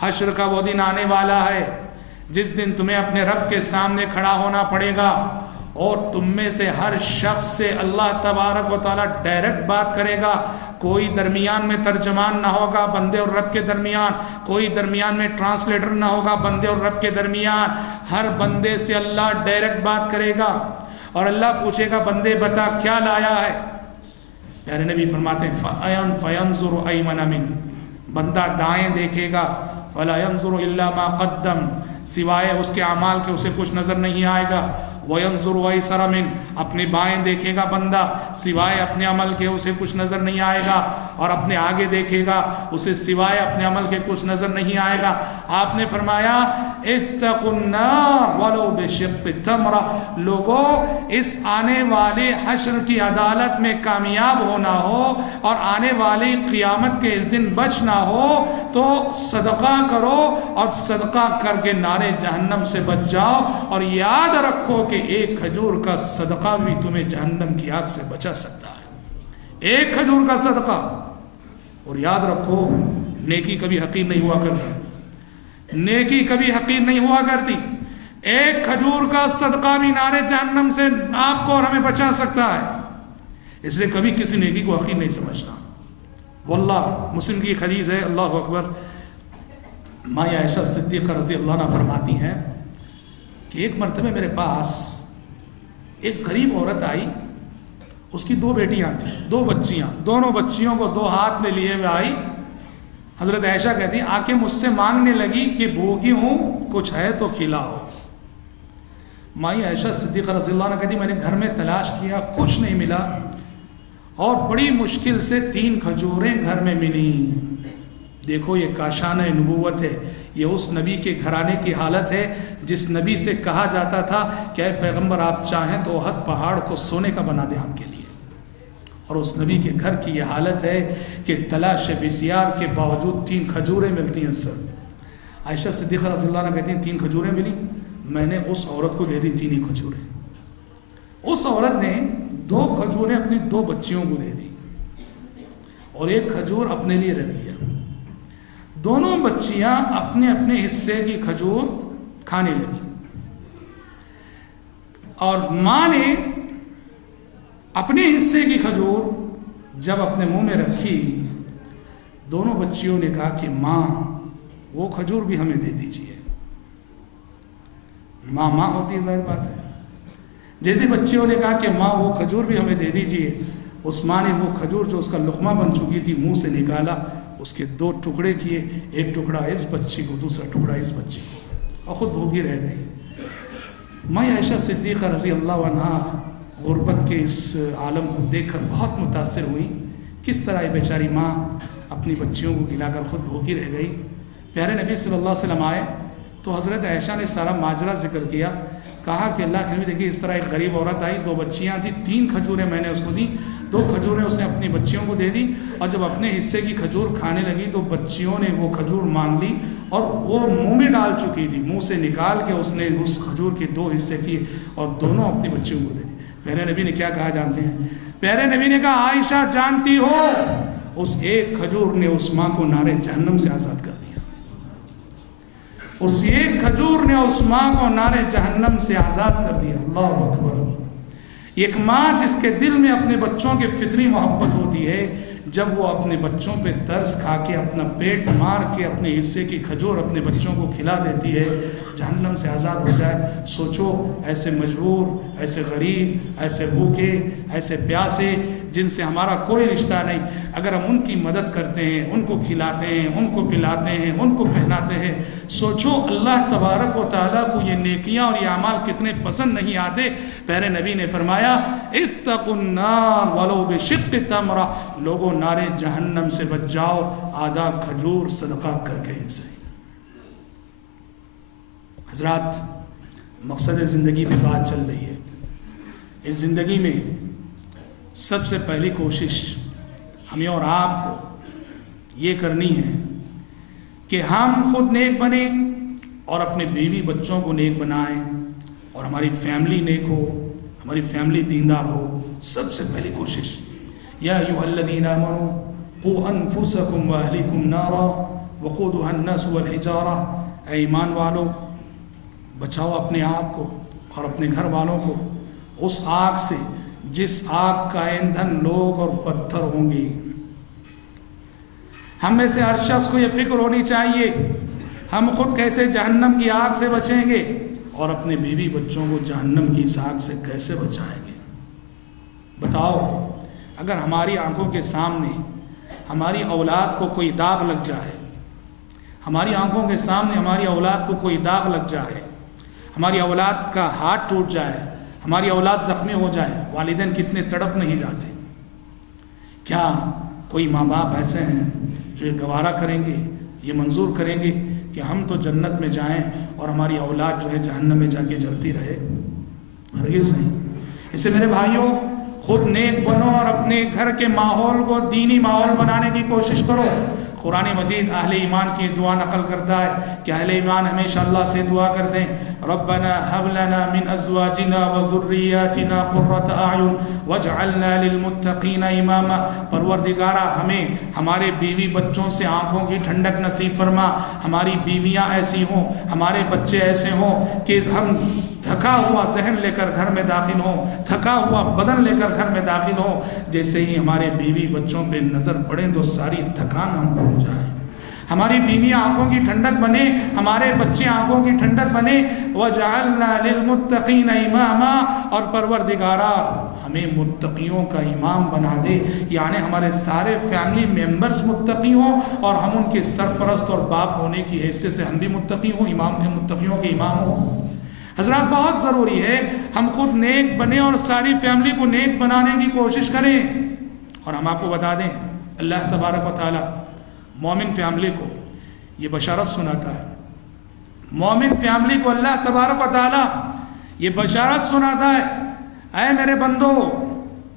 حشر کا وہ دن آنے والا ہے جس دن تمہیں اپنے رب کے سامنے کھڑا ہونا پڑے گا، اور تم میں سے ہر شخص سے اللہ تبارک و تعالیٰ ڈائریکٹ بات کرے گا، کوئی درمیان میں ترجمان نہ ہوگا بندے اور رب کے درمیان، کوئی درمیان میں ٹرانسلیٹر نہ ہوگا بندے اور رب کے درمیان، ہر بندے سے اللہ ڈائریکٹ بات کرے گا، اور اللہ پوچھے گا بندے بتا کیا لایا ہے۔ پیارے نبی فرماتے ہیں فَيَنْظُرُ أَيْمَنَ مِنْ، بندہ دائیں دیکھے گا، فَلَا يَنْظُرُ إِلَّا مَا قَدَّمْ، سوائے اس کے اعمال کے اسے کچھ نظر نہیں آئے گا، وَيَنْظُرُ أَيْسَرَ مِنْ، اپنے بائیں دیکھے گا بندہ، سوائے اپنے عمل کے اسے کچھ نظر نہیں آئے گا، اور اپنے آگے دیکھے گا، اسے سوائے اپنے عمل کے کچھ نظر نہیں آئے گا۔ آپ نے فرمایا اتقوا النار ولو بشق تمرہ، لوگوں اس آنے والے حشر کی عدالت میں کامیاب ہونا ہو اور آنے والی قیامت کے اس دن بچنا ہو تو صدقہ کرو، اور صدقہ کر کے نارے جہنم سے بچ جاؤ، اور یاد رکھو کہ ایک کھجور کا صدقہ بھی تمہیں جہنم کی آگ سے بچا سکتا ہے، ایک کھجور کا صدقہ۔ اور یاد رکھو نیکی کبھی حقیر نہیں ہوا کرتی، نیکی کبھی حقیر نہیں ہوا کرتی، ایک کھجور کا صدقہ بھی نارے جہنم سے آپ کو اور ہمیں بچا سکتا ہے، اس لیے کبھی کسی نیکی کو حقیر نہیں سمجھنا۔ واللہ مسلم کی ایک حدیث ہے، اللہ اکبر، ماں عائشہ صدیقہ رضی اللہ عنہ فرماتی ہیں کہ ایک مرتبہ میرے پاس ایک غریب عورت آئی، اس کی 2 بیٹیاں تھیں، 2 بچیاں، دونوں بچیوں کو 2 ہاتھ میں لیے ہوئے آئی۔ حضرت عائشہ کہتی ہیں آ کے مجھ سے مانگنے لگی کہ بھوکی ہوں، کچھ ہے تو کھلاؤ۔ مائی عائشہ صدیقہ رضی اللہ عنہ کہتی میں نے گھر میں تلاش کیا، کچھ نہیں ملا، اور بڑی مشکل سے 3 کھجوریں گھر میں ملیں۔ دیکھو یہ کاشانہ نبوت ہے، یہ اس نبی کے گھرانے کی حالت ہے جس نبی سے کہا جاتا تھا کہ اے پیغمبر آپ چاہیں تو احد پہاڑ کو سونے کا بنا دیں ہم کے لیے، اور اس نبی کے گھر کی یہ حالت ہے کہ تلاش بسیار کے باوجود 3 کھجوریں ملتی ہیں۔ سب عائشہ صدیقہ رضی اللہ عنہ کہتی ہیں 3 کھجوریں ملی، میں نے اس عورت کو دے دی 3 ہی کھجوریں۔ اس عورت نے 2 کھجوریں اپنی 2 بچیوں کو دے دی، اور 1 کھجور اپنے لیے رکھ لیا۔ دونوں بچیاں اپنے اپنے حصے کی کھجور کھانے لگی، اور ماں نے اپنے حصے کی کھجور جب اپنے منہ میں رکھی، دونوں بچیوں نے کہا کہ ماں وہ کھجور بھی ہمیں دے دیجیے۔ ماں ہوتی ہے، ظاہر بات ہے، جیسے بچیوں نے کہا کہ ماں وہ کھجور بھی ہمیں دے دیجیے، اس ماں نے وہ کھجور جو اس کا لقمہ بن چکی تھی منہ سے نکالا، اس کے 2 ٹکڑے کیے، ایک ٹکڑا اس بچی کو، دوسرا ٹکڑا اس بچی کو، اور خود بھوکی رہ گئی۔ ماں عائشہ صدیقہ رضی اللہ عنہ غربت کے اس عالم کو دیکھ کر بہت متاثر ہوئی، کس طرح یہ بیچاری ماں اپنی بچیوں کو کھلا کر خود بھوکی رہ گئی۔ پیارے نبی صلی اللہ علیہ وسلم آئے تو حضرت عائشہ نے سارا ماجرا ذکر کیا، کہا کہ اللہ کے نبی دیکھیے اس طرح ایک غریب عورت آئی، 2 بچیاں تھیں، 3 کھجوریں میں نے اس کو دی، 2 کھجوریں اس نے اپنی بچیوں کو دے دی، اور جب اپنے حصے کی کھجور کھانے لگی تو بچیوں نے وہ کھجور مانگ لی، اور وہ منہ میں ڈال چکی تھی، منہ سے نکال کے اس نے اس کھجور کے 2 حصے کیے اور دونوں اپنی بچیوں کو دے دی۔ پیارے نبی نے کیا کہا جانتے ہیں؟ پیارے نبی نے کہا عائشہ جانتی ہو اس ایک کھجور نے اس ماں کو نارے جہنم سے آزاد کر دیا، اس ایک کھجور نے اس ماں کو نارے جہنم سے آزاد کر دیا۔ اللہ اکبر۔ ایک ماں جس کے دل میں اپنے بچوں کی فطری محبت ہوتی ہے، جب وہ اپنے بچوں پہ ترس کھا کے اپنا پیٹ مار کے اپنے حصے کی کھجور اپنے بچوں کو کھلا دیتی ہے، جہنم سے آزاد ہو جائے۔ سوچو ایسے مجبور، ایسے غریب، ایسے بھوکے، ایسے پیاسے جن سے ہمارا کوئی رشتہ نہیں، اگر ہم ان کی مدد کرتے ہیں، ان کو کھلاتے ہیں، ان کو پلاتے ہیں، ان کو پہناتے ہیں، سوچو اللہ تبارک و تعالیٰ کو یہ نیکیاں اور یہ اعمال کتنے پسند نہیں آتے۔ پیارے نبی نے فرمایا اتقوا النار ولو بشق تمرہ، لوگوں نارے جہنم سے بچ جاؤ، آدھا کھجور صدقہ کر کے ہی صحیح۔ حضرات، مقصد زندگی میں بات چل رہی ہے۔ اس زندگی میں سب سے پہلی کوشش ہمیں اور آپ کو یہ کرنی ہے کہ ہم خود نیک بنیں اور اپنے بیوی بچوں کو نیک بنائیں، اور ہماری فیملی نیک ہو، ہماری فیملی دیندار ہو۔ سب سے پہلی کوشش، یا ایھا الذین آمنوا قوا انفسکم واہلیکم نارا وقودھا الناس والحجارہ، اے ایمان والو بچاؤ اپنے آپ کو اور اپنے گھر والوں کو اس آگ سے جس آگ کا ایندھن لوگ اور پتھر ہوں گے۔ ہم میں سے ہر شخص کو یہ فکر ہونی چاہیے ہم خود کیسے جہنم کی آگ سے بچیں گے اور اپنے بیوی بچوں کو جہنم کی اس آگ سے کیسے بچائیں گے۔ بتاؤ، اگر ہماری آنکھوں کے سامنے ہماری اولاد کو کوئی داغ لگ جائے، ہماری آنکھوں کے سامنے ہماری اولاد کو کوئی داغ لگ جائے، ہماری اولاد کا ہاتھ ٹوٹ جائے، ہماری اولاد زخمی ہو جائے، والدین کتنے تڑپ نہیں جاتے۔ کیا کوئی ماں باپ ایسے ہیں جو یہ گوارا کریں گے، یہ منظور کریں گے کہ ہم تو جنت میں جائیں اور ہماری اولاد جو ہے جہنم میں جا کے جلتی رہے؟ ہرگز نہیں۔ اسے میرے بھائیوں، خود نیک بنو اور اپنے گھر کے ماحول کو دینی ماحول بنانے کی کوشش کرو۔ قرآن مجید اہل ایمان کی دعا نقل کرتا ہے کہ اہل ایمان ہمیشہ اللہ سے دعا کرتے ہیں، ربنا هب لنا من ازواجنا وذریاتنا قرۃ اعین واجعلنا للمتقین اماما۔ پروردگارا، ہمیں ہمارے بیوی بچوں سے آنکھوں کی ٹھنڈک نصیب فرما، ہماری بیویاں ایسی ہوں، ہمارے بچے ایسے ہوں کہ ہم تھکا ہوا ذہن لے کر گھر میں داخل ہوں، تھکا ہوا بدن لے کر گھر میں داخل ہوں، جیسے ہی ہمارے بیوی بچوں پہ نظر پڑے تو ساری تھکان ہم بھول جائیں۔ ہماری بیویاں آنکھوں کی ٹھنڈک بنے، ہمارے بچے آنکھوں کی ٹھنڈک بنے۔ وَجَعَلْنَا لِلْمُتَّقِينَ إِمَامًا، اور پروردگارا ہمیں متقیوں کا امام بنا دے، یعنی ہمارے سارے فیملی ممبرز متقی ہوں اور ہم ان کے سرپرست اور باپ ہونے کی حیثیت سے ہم بھی متقی ہوں، امام متقیوں کے امام ہوں۔ حضرات، بہت ضروری ہے ہم خود نیک بنیں اور ساری فیملی کو نیک بنانے کی کوشش کریں۔ اور ہم آپ کو بتا دیں، اللہ تبارک و تعالی مومن فیملی کو یہ بشارت سناتا ہے، مومن فیملی کو اللہ تبارک و تعالی یہ بشارت سناتا ہے، اے میرے بندو،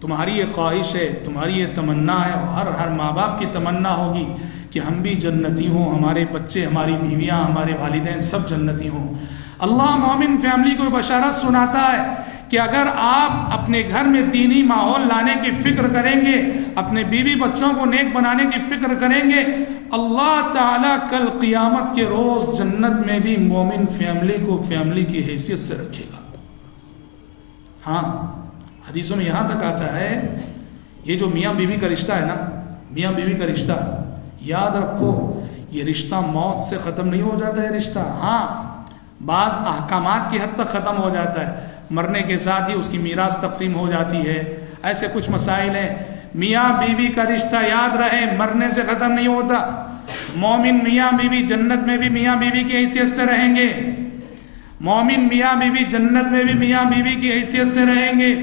تمہاری یہ خواہش ہے، تمہاری یہ تمنا ہے، اور ہر ماں باپ کی تمنا ہوگی کہ ہم بھی جنتی ہوں، ہمارے بچے، ہماری بیویاں، ہمارے والدین سب جنتی ہوں۔ اللہ مومن فیملی کو بشارت سناتا ہے کہ اگر آپ اپنے گھر میں دینی ماحول لانے کی فکر کریں گے، اپنے بیوی بچوں کو نیک بنانے کی فکر کریں گے، اللہ تعالیٰ کل قیامت کے روز جنت میں بھی مومن فیملی کو فیملی کی حیثیت سے رکھے گا۔ ہاں، حدیثوں میں یہاں تک آتا ہے، یہ جو میاں بیوی کا رشتہ ہے نا، میاں بیوی کا رشتہ، یاد رکھو یہ رشتہ موت سے ختم نہیں ہو جاتا ہے رشتہ۔ ہاں، بعض احکامات کی حد تک ختم ہو جاتا ہے، مرنے کے ساتھ ہی اس کی میراث تقسیم ہو جاتی ہے، ایسے کچھ مسائل ہیں۔ میاں بیوی کا رشتہ یاد رہے مرنے سے ختم نہیں ہوتا۔ مومن میاں بیوی جنت میں بھی میاں بیوی کی حیثیت سے رہیں گے، مومن میاں بیوی جنت میں بھی میاں بیوی کی حیثیت سے رہیں گے۔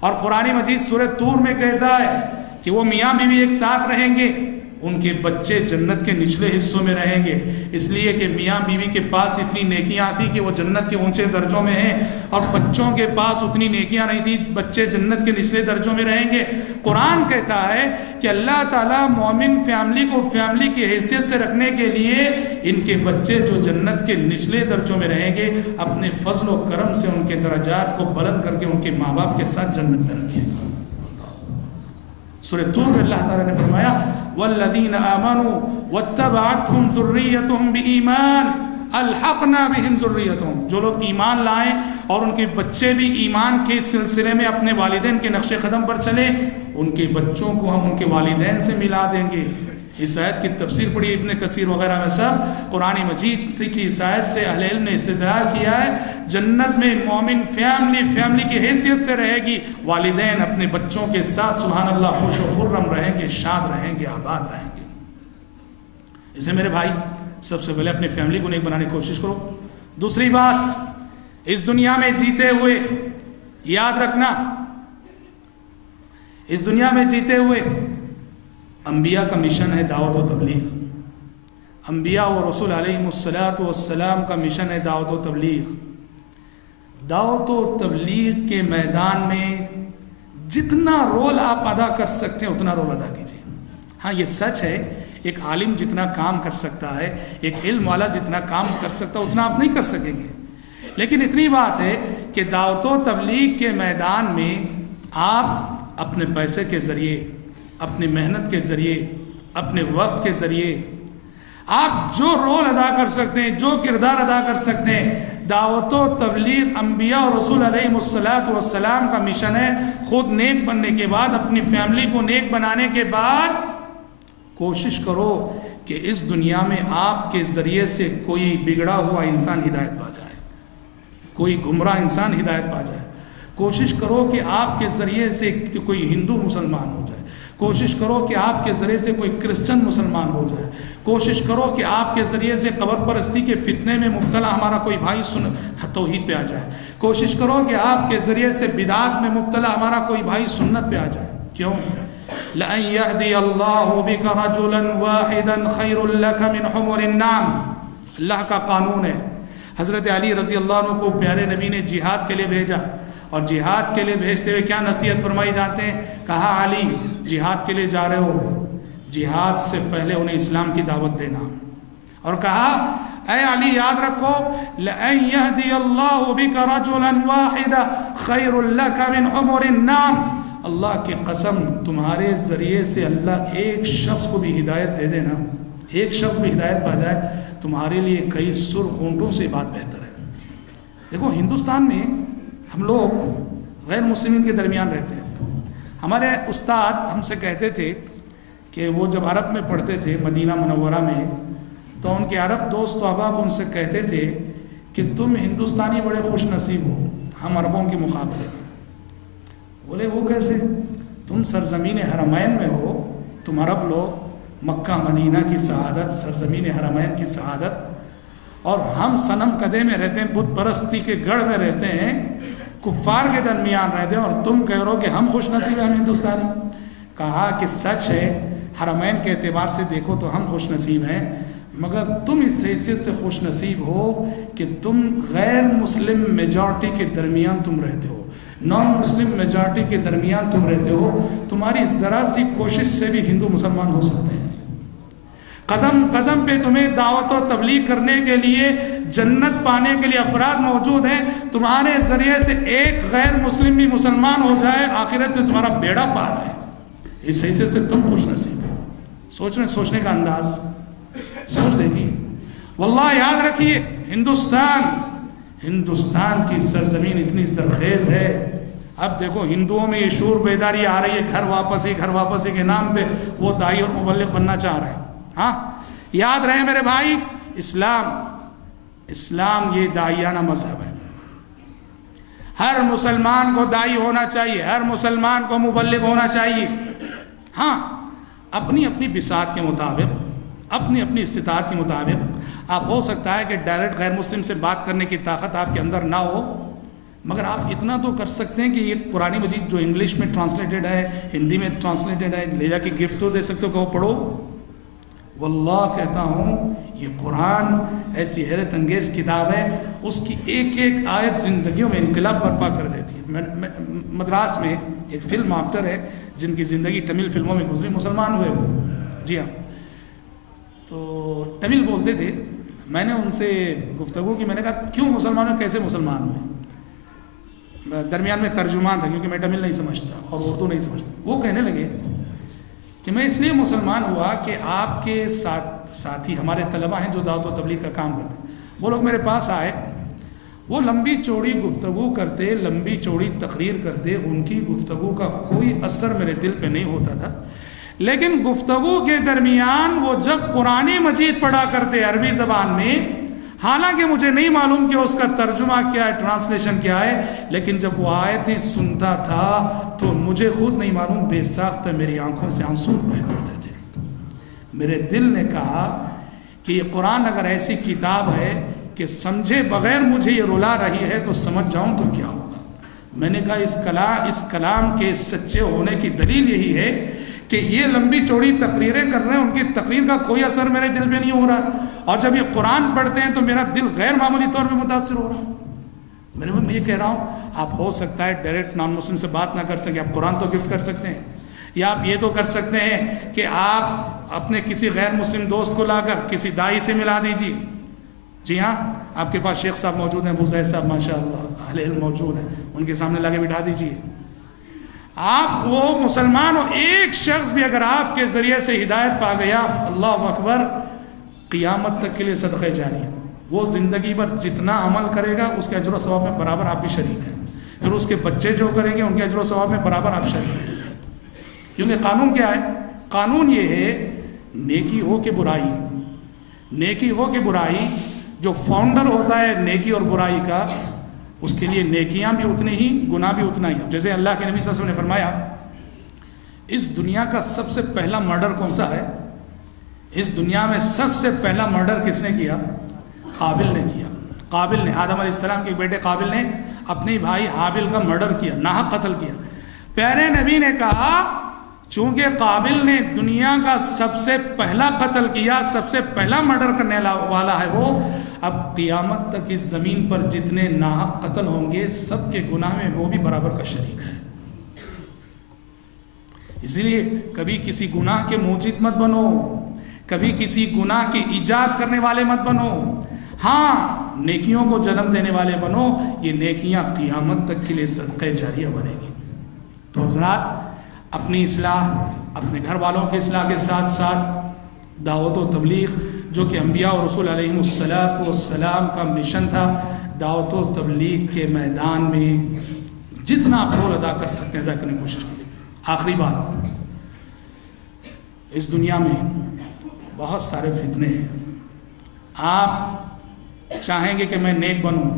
اور قرآن مجید سورہ طور میں کہتا ہے کہ وہ میاں بیوی ایک ساتھ رہیں گے، ان کے بچے جنت کے نچلے حصوں میں رہیں گے، اس لیے کہ میاں بیوی کے پاس اتنی نیکیاں تھیں کہ وہ جنت کے اونچے درجوں میں ہیں، اور بچوں کے پاس اتنی نیکیاں نہیں تھیں، بچے جنت کے نچلے درجوں میں رہیں گے۔ قرآن کہتا ہے کہ اللہ تعالیٰ مومن فیملی کو فیملی کی حیثیت سے رکھنے کے لیے ان کے بچے جو جنت کے نچلے درجوں میں رہیں گے، اپنے فضل و کرم سے ان کے درجات کو بلند کر کے ان کے ماں باپ کے ساتھ جنت میں رکھے گا۔ سورہ طور میں اللہ تعالیٰ نے فرمایا والذین آمنوا واتبعتهم ذریتهم بایمان الحقنا بهم ذریتهم، جو لوگ ایمان لائیں اور ان کے بچے بھی ایمان کے سلسلے میں اپنے والدین کے نقش قدم پر چلے، ان کے بچوں کو ہم ان کے والدین سے ملا دیں گے۔ اس آیت کی تفسیر پڑھی ابن کثیر وغیرہ میں سب، قرآن مجید کی اس آیت سے اہل علم نے استدلال کیا ہے جنت میں مومن فیملی کی حیثیت سے رہے گی، والدین اپنے بچوں کے ساتھ سبحان اللہ خوش و خرم رہیں گے، شاد رہیں گے، آباد رہیں گے۔ اسے میرے بھائی سب سے پہلے اپنی فیملی کو نیک بنانے کی کوشش کرو۔ دوسری بات، اس دنیا میں جیتے ہوئے یاد رکھنا، اس دنیا میں جیتے ہوئے انبیاء کا مشن ہے دعوت و تبلیغ، انبیاء و رسول علیہم السلام کا مشن ہے دعوت و تبلیغ۔ دعوت و تبلیغ کے میدان میں جتنا رول آپ ادا کر سکتے ہیں اتنا رول ادا کیجیے۔ ہاں یہ سچ ہے، ایک عالم جتنا کام کر سکتا ہے، ایک علم والا جتنا کام کر سکتا ہے اتنا آپ نہیں کر سکیں گے، لیکن اتنی بات ہے کہ دعوت و تبلیغ کے میدان میں آپ اپنے پیسے کے ذریعے، اپنی محنت کے ذریعے، اپنے وقت کے ذریعے آپ جو رول ادا کر سکتے ہیں، جو کردار ادا کر سکتے ہیں۔ دعوت و تبلیغ انبیاء اور رسول علیہ السلام کا مشن ہے۔ خود نیک بننے کے بعد، اپنی فیملی کو نیک بنانے کے بعد کوشش کرو کہ اس دنیا میں آپ کے ذریعے سے کوئی بگڑا ہوا انسان ہدایت پا جائے، کوئی گمراہ انسان ہدایت پا جائے۔ کوشش کرو کہ آپ کے ذریعے سے کوئی ہندو مسلمان ہو جائے، کوشش کرو کہ آپ کے ذریعے سے کوئی کرسچن مسلمان ہو جائے، کوشش کرو کہ آپ کے ذریعے سے قبر پرستی کے فتنے میں مبتلا ہمارا کوئی بھائی توحید پہ آ جائے، کوشش کرو کہ آپ کے ذریعے سے بدعات میں مبتلا ہمارا کوئی بھائی سنت پہ آ جائے۔ کیوں؟ لَأَن يَهْدِيَ اللَّهُ بِكَ رَجُلًا وَاحِدًا خَيْرٌ لَكَ مِنْ حُمُرِ النَّعَمِ۔ اللہ کا قانون ہے۔ حضرت علی رضی اللہ عنہ کو پیارے نبی نے جہاد کے لیے بھیجا، اور جہاد کے لیے بھیجتے ہوئے کیا نصیحت فرمائی جانتے ہیں؟ کہا علی جہاد کے لیے جا رہے ہو، جہاد سے پہلے انہیں اسلام کی دعوت دینا، اور کہا اے علی یاد رکھو لَأَن يَهْدِيَ اللَّهُ بِكَ رَجُلًا وَاحِدًا خَيْرٌ لَكَ مِنْ حُمُرِ النَّعَمِ۔ اللہ کی قسم تمہارے ذریعے سے اللہ ایک شخص کو بھی ہدایت دے دینا، ایک شخص بھی ہدایت پا جائے، تمہارے لیے کئی سرخ اونٹوں سے بات بہتر ہے۔ دیکھو ہندوستان میں ہم لوگ غیر مسلمین کے درمیان رہتے ہیں۔ ہمارے استاد ہم سے کہتے تھے کہ وہ جب عرب میں پڑھتے تھے مدینہ منورہ میں، تو ان کے عرب دوست و احباب ان سے کہتے تھے کہ تم ہندوستانی بڑے خوش نصیب ہو ہم عربوں کے مقابلے میں۔ بولے وہ کیسے؟ تم سرزمین حرمین میں ہو، تم عرب لوگ مکہ مدینہ کی سعادت، سرزمین حرمین کی سعادت، اور ہم صنم قدے میں رہتے ہیں، بت پرستی کے گڑھ میں رہتے ہیں، کفار کے درمیان رہتے ہیں، اور تم کہہ رہو کہ ہم خوش نصیب ہیں ہم ہندوستانی۔ کہا کہ سچ ہے، حرمین کے اعتبار سے دیکھو تو ہم خوش نصیب ہیں، مگر تم اس حیثیت سے خوش نصیب ہو کہ تم غیر مسلم میجارٹی کے درمیان تم رہتے ہو، نان مسلم میجارٹی کے درمیان تم رہتے ہو، تمہاری ذرا سی کوشش سے بھی ہندو مسلمان ہو سکتے ہیں۔ قدم قدم پہ تمہیں دعوت و تبلیغ کرنے کے لیے، جنت پانے کے لیے افراد موجود ہیں، تمہارے ذریعے سے ایک غیر مسلم بھی مسلمان ہو جائے، آخرت میں تمہارا بیڑا پار ہے۔ اس حیثیت سے تم خوش نصیب ہو۔ سوچنے کا انداز سوچ دیکھیے۔ واللہ یاد رکھیے ہندوستان کی سرزمین اتنی زرخیز ہے۔ اب دیکھو ہندوؤں میں یہ شعور بیداری آ رہی ہے، گھر واپسی کے نام پہ وہ داعی اور مبلغ بننا چاہ رہے ہیں۔ ہاں یاد رہے میرے بھائی، اسلام یہ داعیانہ مذہب ہے۔ ہر مسلمان کو داعی ہونا چاہیے، ہر مسلمان کو مبلغ ہونا چاہیے۔ ہاں اپنی اپنی بساط کے مطابق، اپنی اپنی استطاعت کے مطابق آپ، ہو سکتا ہے کہ ڈائریکٹ غیر مسلم سے بات کرنے کی طاقت آپ کے اندر نہ ہو، مگر آپ اتنا تو کر سکتے ہیں کہ یہ قرآن مجید جو انگلش میں ٹرانسلیٹڈ ہے، ہندی میں ٹرانسلیٹڈ ہے، لے جا کے گفٹ تو دے سکتے ہو کہ وہ پڑھو۔ واللہ کہتا ہوں یہ قرآن ایسی حیرت انگیز کتاب ہے، اس کی ایک ایک آیت زندگیوں میں انقلاب برپا کر دیتی ہے۔ مدراس میں ایک فلم ایکٹر ہے جن کی زندگی تمل فلموں میں گزری، مسلمان ہوئے وہ، جی ہاں، تو تمل بولتے تھے۔ میں نے ان سے گفتگو کی، میں نے کہا کیوں مسلمان ہو، کیسے مسلمان ہوئے؟ درمیان میں ترجمان تھا کیونکہ میں تمل نہیں سمجھتا اور اردو نہیں سمجھتا۔ وہ کہنے لگے کہ میں اس لیے مسلمان ہوا کہ آپ کے ساتھی ہمارے طلبہ ہیں جو دعوت و تبلیغ کا کام کرتے ہیں، وہ لوگ میرے پاس آئے، وہ لمبی چوڑی گفتگو کرتے، لمبی چوڑی تقریر کرتے، ان کی گفتگو کا کوئی اثر میرے دل پہ نہیں ہوتا تھا، لیکن گفتگو کے درمیان وہ جب قرآن مجید پڑھا کرتے عربی زبان میں، حالانکہ مجھے نہیں معلوم کہ اس کا ترجمہ کیا ہے، ٹرانسلیشن کیا ہے، لیکن جب وہ آیتیں سنتا تھا تو مجھے خود نہیں معلوم بے ساختہ میری آنکھوں سے آنسو بہہ پڑتے تھے۔ میرے دل نے کہا کہ یہ قرآن اگر ایسی کتاب ہے کہ سمجھے بغیر مجھے یہ رلا رہی ہے تو سمجھ جاؤں تو کیا ہوگا۔ میں نے کہا اس کلام کے سچے ہونے کی دلیل یہی ہے کہ کہ یہ لمبی چوڑی تقریریں کر رہے ہیں، ان کی تقریر کا کوئی اثر میرے دل پہ نہیں ہو رہا، اور جب یہ قرآن پڑھتے ہیں تو میرا دل غیر معمولی طور پہ متاثر ہو رہا ہے۔ میں یہ کہہ رہا ہوں، آپ ہو سکتا ہے ڈائریکٹ نان مسلم سے بات نہ کر سکیں، آپ قرآن تو گفٹ کر سکتے ہیں، یا آپ یہ تو کر سکتے ہیں کہ آپ اپنے کسی غیر مسلم دوست کو لا کر کسی دائی سے ملا دیجیے۔ جی ہاں، آپ کے پاس شیخ صاحب موجود ہیں، ابو زید صاحب ماشاءاللہ اہل علم موجود ہیں، ان کے سامنے لا کے بٹھا دیجیے۔ آپ وہ مسلمان ہو، ایک شخص بھی اگر آپ کے ذریعے سے ہدایت پا گیا، اللہ اکبر، قیامت تک کے لیے صدقہ جاریہ۔ وہ زندگی بھر جتنا عمل کرے گا اس کے اجر و ثواب میں برابر آپ بھی شریک ہیں، پھر اس کے بچے جو کریں گے ان کے اجر و ثواب میں برابر آپ شریک ہیں۔ کیونکہ قانون کیا ہے؟ قانون یہ ہے، نیکی ہو کہ برائی، نیکی ہو کہ برائی، جو فاؤنڈر ہوتا ہے نیکی اور برائی کا، اس کے لیے نیکیاں بھی اتنی ہی، گناہ بھی اتنا ہی۔ جیسے اللہ کے نبی صلی اللہ علیہ وسلم نے فرمایا، اس دنیا کا سب سے پہلا مرڈر کون سا ہے؟ اس دنیا میں سب سے پہلا مرڈر کس نے کیا؟ قابل نے کیا۔ قابل نے، آدم علیہ السلام کے بیٹے قابل نے اپنے بھائی حابل کا مرڈر کیا، ناحق قتل کیا۔ پیارے نبی نے کہا، چونکہ قابل نے دنیا کا سب سے پہلا قتل کیا، سب سے پہلا مرڈر کرنے والا ہے وہ، اب قیامت تک اس زمین پر جتنے ناحق قتل ہوں گے سب کے گناہ میں وہ بھی برابر کا شریک ہے۔ اس لیے کبھی کسی گناہ کے موجد مت بنو، کبھی کسی گناہ کی ایجاد کرنے والے مت بنو، ہاں نیکیوں کو جنم دینے والے بنو، یہ نیکیاں قیامت تک کے لیے صدقہ جاریہ بنے گی۔ تو حضرات، اپنی اصلاح، اپنے گھر والوں کی اصلاح کے ساتھ ساتھ دعوت و تبلیغ، جو کہ انبیاء اور رسول علیہم السلام کا مشن تھا، دعوت و تبلیغ کے میدان میں جتنا آپ رول ادا کر سکتے ہیں ادا کرنے کی کوشش کیجیے۔ آخری بات، اس دنیا میں بہت سارے فتنے ہیں۔ آپ چاہیں گے کہ میں نیک بنوں،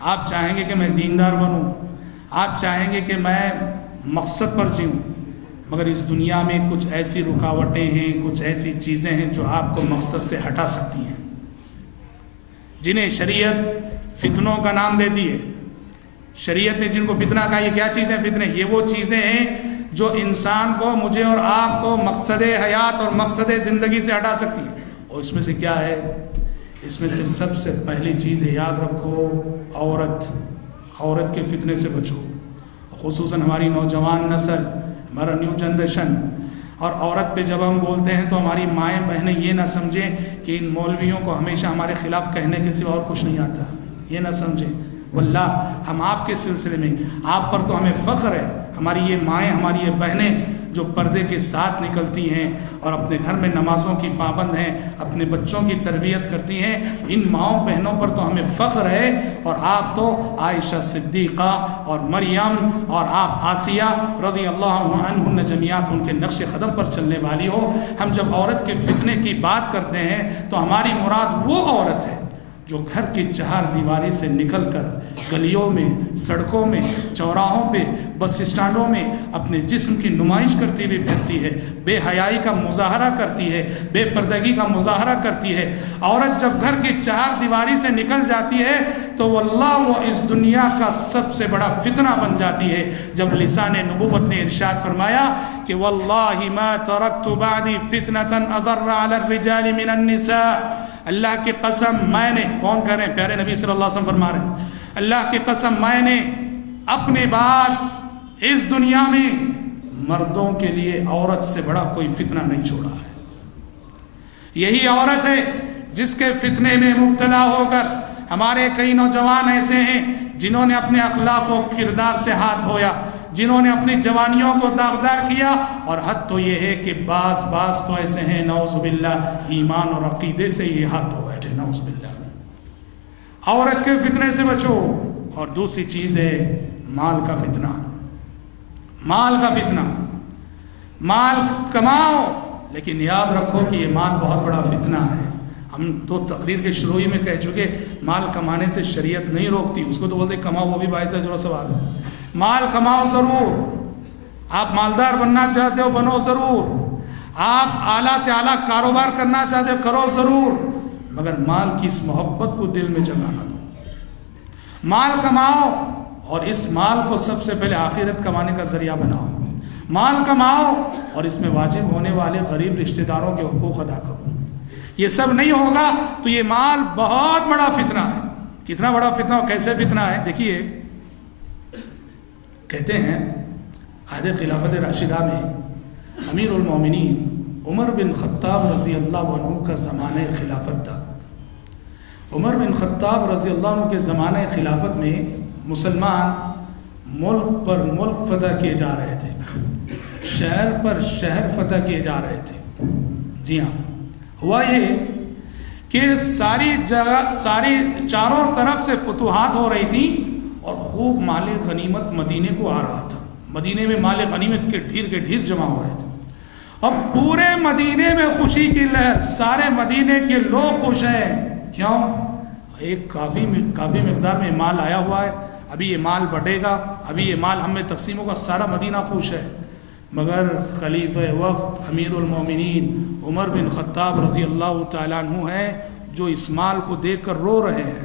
آپ چاہیں گے کہ میں دیندار بنوں، آپ چاہیں گے کہ میں مقصد پر جیوں، مگر اس دنیا میں کچھ ایسی رکاوٹیں ہیں، کچھ ایسی چیزیں ہیں جو آپ کو مقصد سے ہٹا سکتی ہیں، جنہیں شریعت فتنوں کا نام دیتی ہے۔ شریعت نے جن کو فتنہ کہا، یہ کیا چیزیں فتنے؟ یہ وہ چیزیں ہیں جو انسان کو، مجھے اور آپ کو مقصد حیات اور مقصد زندگی سے ہٹا سکتی ہیں۔ اور اس میں سے کیا ہے؟ اس میں سے سب سے پہلی چیز ہے، یاد رکھو، عورت کے فتنے سے بچو، خصوصاً ہماری نوجوان نسل، ہمارا نیو جنریشن۔ اور عورت پہ جب ہم بولتے ہیں تو ہماری مائیں بہنیں یہ نہ سمجھیں کہ ان مولویوں کو ہمیشہ ہمارے خلاف کہنے کے سوا اور کچھ نہیں آتا، یہ نہ سمجھیں۔ واللہ ہم آپ کے سلسلے میں، آپ پر تو ہمیں فخر ہے، ہماری یہ مائیں، ہماری یہ بہنیں جو پردے کے ساتھ نکلتی ہیں اور اپنے گھر میں نمازوں کی پابند ہیں، اپنے بچوں کی تربیت کرتی ہیں، ان ماؤں بہنوں پر تو ہمیں فخر ہے۔ اور آپ تو عائشہ صدیقہ اور مریم اور آپ آسیہ رضی اللہ عنہن جمیعات، ان کے نقش قدم پر چلنے والی ہو۔ ہم جب عورت کے فتنے کی بات کرتے ہیں تو ہماری مراد وہ عورت ہے جو گھر کی چہار دیواری سے نکل کر گلیوں میں، سڑکوں میں، چوراہوں پہ، بس اسٹانڈوں میں اپنے جسم کی نمائش کرتی ہوئی پھرتی ہے، بے حیائی کا مظاہرہ کرتی ہے، بے پردگی کا مظاہرہ کرتی ہے۔ عورت جب گھر کی چہار دیواری سے نکل جاتی ہے تو واللہ وہ اس دنیا کا سب سے بڑا فتنہ بن جاتی ہے۔ جب لسان نبوت نے ارشاد فرمایا کہ واللہ ما ترکت بعدی فتنة اضر علی الرجال من النساء، اللہ کی قسم میں نے، کون کہہ رہے ہیں؟ پیارے نبی صلی اللہ علیہ وسلم فرما رہے ہیں، اللہ کی قسم میں نے اپنے بعد اس دنیا میں مردوں کے لیے عورت سے بڑا کوئی فتنہ نہیں چھوڑا ہے۔ یہی عورت ہے جس کے فتنے میں مبتلا ہو کر ہمارے کئی نوجوان ایسے ہیں جنہوں نے اپنے اخلاق و کردار سے ہاتھ دھویا، جنہوں نے اپنی جوانیوں کو داغدار کیا، اور حد تو یہ ہے کہ بعض تو ایسے ہیں نعوذ باللہ ایمان اور عقیدے سے یہ ہاتھ دھو بیٹھے، نعوذ باللہ۔ عورت کے فتنے سے بچو۔ اور دوسری چیز ہے مال کا فتنہ، مال کا فتنہ۔ مال کماؤ، لیکن یاد رکھو کہ یہ مال بہت بڑا فتنہ ہے۔ ہم تو تقریر کے شروع ہی میں کہہ چکے، مال کمانے سے شریعت نہیں روکتی، اس کو تو بولتے کماؤ، وہ بھی باعث اجر و ثواب ہے۔ مال کماؤ ضرور، آپ مالدار بننا چاہتے ہو بنو ضرور، آپ اعلیٰ سے اعلیٰ کاروبار کرنا چاہتے ہو کرو ضرور، مگر مال کی اس محبت کو دل میں جگہ نہ دو۔ مال کماؤ اور اس مال کو سب سے پہلے آخرت کمانے کا ذریعہ بناؤ۔ مال کماؤ اور اس میں واجب ہونے والے غریب رشتہ داروں کے حقوق ادا کرو. یہ سب نہیں ہوگا تو یہ مال بہت بڑا فتنہ ہے. کتنا بڑا فتنہ اور کیسے فتنہ ہے دیکھیے. کہتے ہیں عہد خلافت راشدہ میں امیر المومنین عمر بن خطاب رضی اللہ عنہ کا زمانہ خلافت تھا. عمر بن خطاب رضی اللہ عنہ کے زمانہ خلافت میں مسلمان ملک پر ملک فتح کیے جا رہے تھے, شہر پر شہر فتح کیے جا رہے تھے. جی ہاں, ہوا یہ کہ ساری جگہ چاروں طرف سے فتوحات ہو رہی تھی اور خوب مال غنیمت مدینے کو آ رہا تھا. مدینے میں مال غنیمت کے ڈھیر جمع ہو رہے تھے. اب پورے مدینے میں خوشی کی لہر, سارے مدینے کے لوگ خوش ہیں. کیوں؟ ایک کافی مقدار میں مال آیا ہوا ہے, ابھی یہ مال بٹے گا, ابھی یہ مال ہم میں تقسیم ہوگا, سارا مدینہ خوش ہے. مگر خلیفہ وقت امیر المومنین عمر بن خطاب رضی اللہ تعالیٰ عنہ ہیں جو اس مال کو دیکھ کر رو رہے ہیں.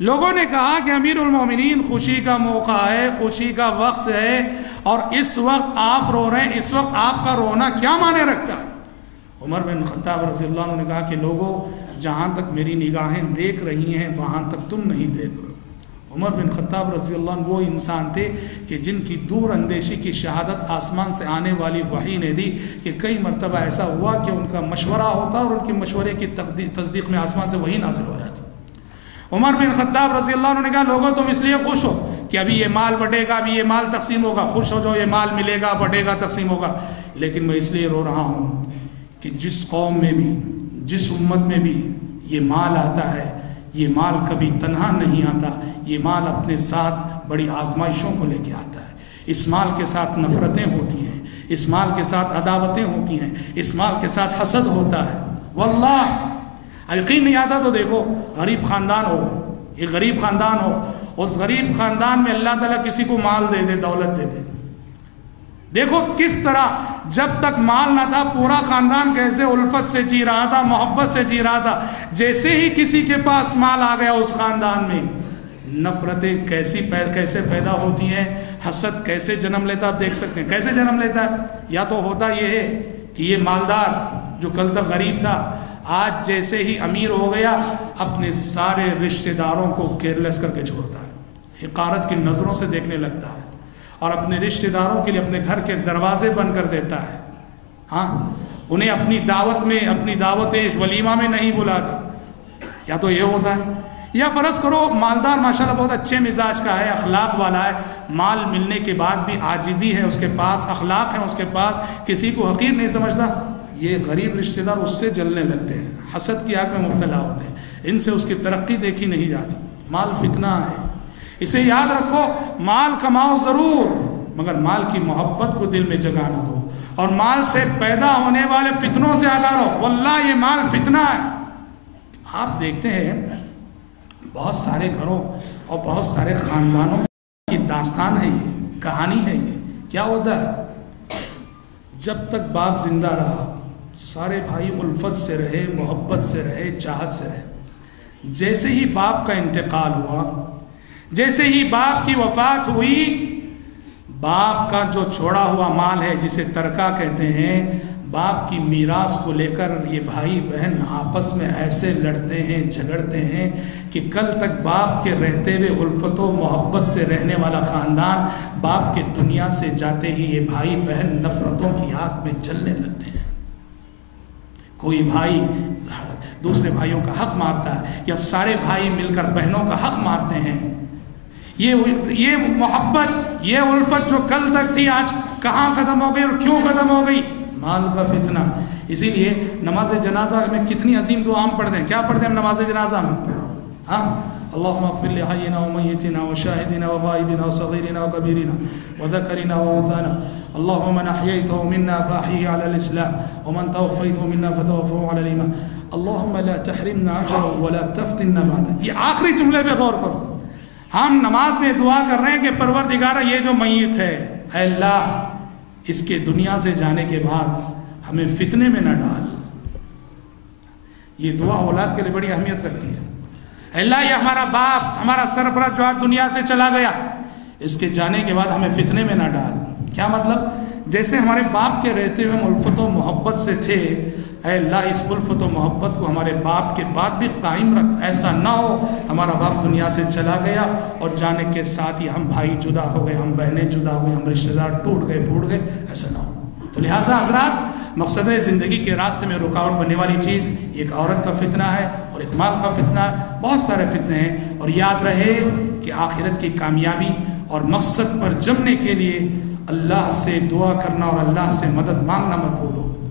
لوگوں نے کہا کہ امیر المومنین خوشی کا موقع ہے, خوشی کا وقت ہے, اور اس وقت آپ رو رہے ہیں, اس وقت آپ کا رونا کیا معنی رکھتا ہے؟ عمر بن خطاب رضی اللہ عنہ نے کہا کہ لوگوں, جہاں تک میری نگاہیں دیکھ رہی ہیں وہاں تک تم نہیں دیکھ رہے. عمر بن خطاب رضی اللہ عنہ وہ انسان تھے کہ جن کی دور اندیشی کی شہادت آسمان سے آنے والی وحی نے دی کہ کئی مرتبہ ایسا ہوا کہ ان کا مشورہ ہوتا اور ان کے مشورے کی تصدیق میں آسمان سے وحی نازل ہو جاتی. عمر بن خطاب رضی اللہ عنہ نے کہا لوگوں تم اس لیے خوش ہو کہ ابھی یہ مال بٹے گا, ابھی یہ مال تقسیم ہوگا, خوش ہو جو یہ مال ملے گا, بٹے گا, تقسیم ہوگا. لیکن میں اس لیے رو رہا ہوں کہ جس قوم میں بھی, جس امت میں بھی یہ مال آتا ہے, یہ مال کبھی تنہا نہیں آتا, یہ مال اپنے ساتھ بڑی آزمائشوں کو لے کے آتا ہے. اس مال کے ساتھ نفرتیں ہوتی ہیں, اس مال کے ساتھ عداوتیں ہوتی ہیں, اس مال کے ساتھ حسد ہوتا ہے. واللہ یقین نہیں آتا تو دیکھو, غریب خاندان ہو, ایک غریب خاندان ہو, اس غریب خاندان میں اللہ تعالیٰ کسی کو مال دے دے, دولت دے دے, دیکھو کس طرح جب تک مال نہ تھا پورا خاندان کیسے الفت سے جی رہا تھا, محبت سے جی رہا تھا. جیسے ہی کسی کے پاس مال آ گیا اس خاندان میں نفرتیں کیسے پیدا ہوتی ہیں, حسد کیسے جنم لیتا. آپ دیکھ سکتے ہیں کیسے جنم لیتا ہے. یا تو ہوتا یہ ہے کہ یہ مالدار جو کل تک غریب تھا آج جیسے ہی امیر ہو گیا اپنے سارے رشتہ داروں کو کیئرلیس کر کے چھوڑتا ہے, حقارت کی نظروں سے دیکھنے لگتا ہے, اور اپنے رشتہ داروں کے لیے اپنے گھر کے دروازے بند کر دیتا ہے. ہاں, انہیں اپنی دعوت میں, اپنی دعوت ولیمہ میں نہیں بلاتا. یا تو یہ ہوتا ہے, یا فرض کرو مالدار ماشاءاللہ بہت اچھے مزاج کا ہے, اخلاق والا ہے, مال ملنے کے بعد بھی عاجزی ہے اس کے پاس, اخلاق ہے اس کے پاس, کسی کو حقیر نہیں سمجھتا. یہ غریب رشتہ دار اس سے جلنے لگتے ہیں, حسد کی آگ میں مبتلا ہوتے ہیں, ان سے اس کی ترقی دیکھی نہیں جاتی. مال فتنہ ہے, اسے یاد رکھو. مال کماؤ ضرور, مگر مال کی محبت کو دل میں جگہ نہ دو, اور مال سے پیدا ہونے والے فتنوں سے آگاہ رہو. واللہ یہ مال فتنہ ہے. آپ دیکھتے ہیں بہت سارے گھروں اور بہت سارے خاندانوں کی داستان ہے, یہ کہانی ہے. یہ کیا ہوتا ہے, جب تک باپ زندہ رہا سارے بھائی الفت سے رہے, محبت سے رہے, چاہت سے رہے. جیسے ہی باپ کا انتقال ہوا, جیسے ہی باپ کی وفات ہوئی, باپ کا جو چھوڑا ہوا مال ہے جسے ترکہ کہتے ہیں, باپ کی میراث کو لے کر یہ بھائی بہن آپس میں ایسے لڑتے ہیں, جھگڑتے ہیں کہ کل تک باپ کے رہتے ہوئے الفت و محبت سے رہنے والا خاندان باپ کے دنیا سے جاتے ہی یہ بھائی بہن نفرتوں کی آگ میں جلنے لگتے ہیں. کوئی بھائی دوسرے بھائیوں کا حق مارتا ہے, یا سارے بھائی مل کر بہنوں کا حق مارتے ہیں. یہ محبت, یہ الفت جو کل تک تھی آج کہاں ختم ہو گئی اور کیوں ختم ہو گئی؟ مال کا فتنہ. اسی لیے نماز جنازہ میں کتنی عظیم دعا ہم پڑھتے ہیں. کیا پڑھتے ہیں ہم نماز جنازہ میں؟ ہاں, اللہم اغفر لحینا ومیتنا وشاہدنا وغائبنا وصغیرنا وکبیرنا وذکرنا وانثانا اللہم من احییتہ منا فاحیہ علی الاسلام ومن توفیتہ منا فتوفہ علی الایمان اللہم لا تحرمنا اجرہ ولا تفتننا بعد. یہ آخری جملے پہ غور کرو. ہم نماز میں دعا کر رہے ہیں کہ پروردگارہ یہ جو میت ہے, اے اللہ اس کے دنیا سے جانے کے بعد ہمیں فتنے میں نہ ڈال. یہ دعا اولاد کے لیے بڑی اہمیت رکھتی ہے. اللہ یہ ہمارا باپ, ہمارا سرپرست جو آج دنیا سے چلا گیا, اس کے جانے کے بعد ہمیں فتنے میں نہ ڈال۔ کیا مطلب؟ جیسے ہمارے باپ کے رہتے ہوئے ہم الفت و محبت سے تھے، اے اللہ اس الفت و محبت کو ہمارے باپ کے بعد بھی قائم رکھ۔ ایسا نہ ہو ہمارا باپ دنیا سے چلا گیا اور جانے کے ساتھ ہی ہم بھائی جدا ہو گئے، ہم بہنیں جدا ہو گئے، ہم رشتہ دار ٹوٹ گئے پھوٹ گئے، ایسا نہ ہو۔ تو لہٰذا حضرات، مقصد زندگی کے راستے میں رکاوٹ بننے والی چیز ایک عورت کا فتنہ ہے اور ایک مال کا فتنہ ہے، بہت سارے فتنے ہیں۔ اور یاد رہے کہ آخرت کی کامیابی اور مقصد پر جمنے کے لیے اللہ سے دعا کرنا اور اللہ سے مدد مانگنا مت بھولو۔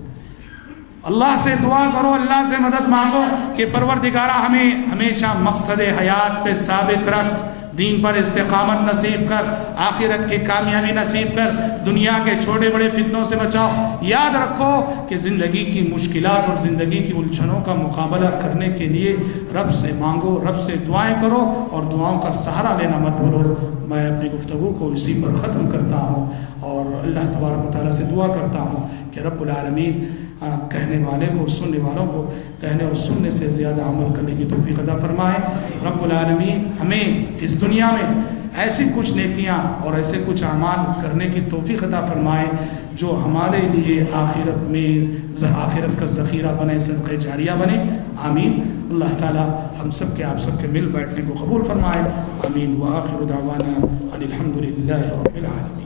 اللہ سے دعا کرو، اللہ سے مدد مانگو کہ پروردگارہ ہمیں ہمیشہ مقصد حیات پہ ثابت رکھ، دین پر استقامت نصیب کر، آخرت کی کامیابی نصیب کر، دنیا کے چھوٹے بڑے فتنوں سے بچاؤ۔ یاد رکھو کہ زندگی کی مشکلات اور زندگی کی الجھنوں کا مقابلہ کرنے کے لیے رب سے مانگو، رب سے دعائیں کرو اور دعاؤں کا سہارا لینا مت بھولو۔ میں اپنی گفتگو کو اسی پر ختم کرتا ہوں اور اللہ تبارک و تعالیٰ سے دعا کرتا ہوں کہ رب العالمین کہنے والے کو، سننے والوں کو کہنے اور سننے سے زیادہ عمل کرنے کی توفیق عطا فرمائے۔ رب العالمین ہمیں اس دنیا میں ایسی کچھ نیکیاں اور ایسے کچھ اعمال کرنے کی توفیق عطا فرمائے جو ہمارے لیے آخرت میں آخرت کا ذخیرہ بنے، صدقہ جاریہ بنے۔ آمین۔ اللہ تعالیٰ ہم سب کے آپ سب کے مل بیٹھنے کو قبول فرمائے۔ آمین۔ وآخر دعوانا ان الحمد للہ رب العالمین۔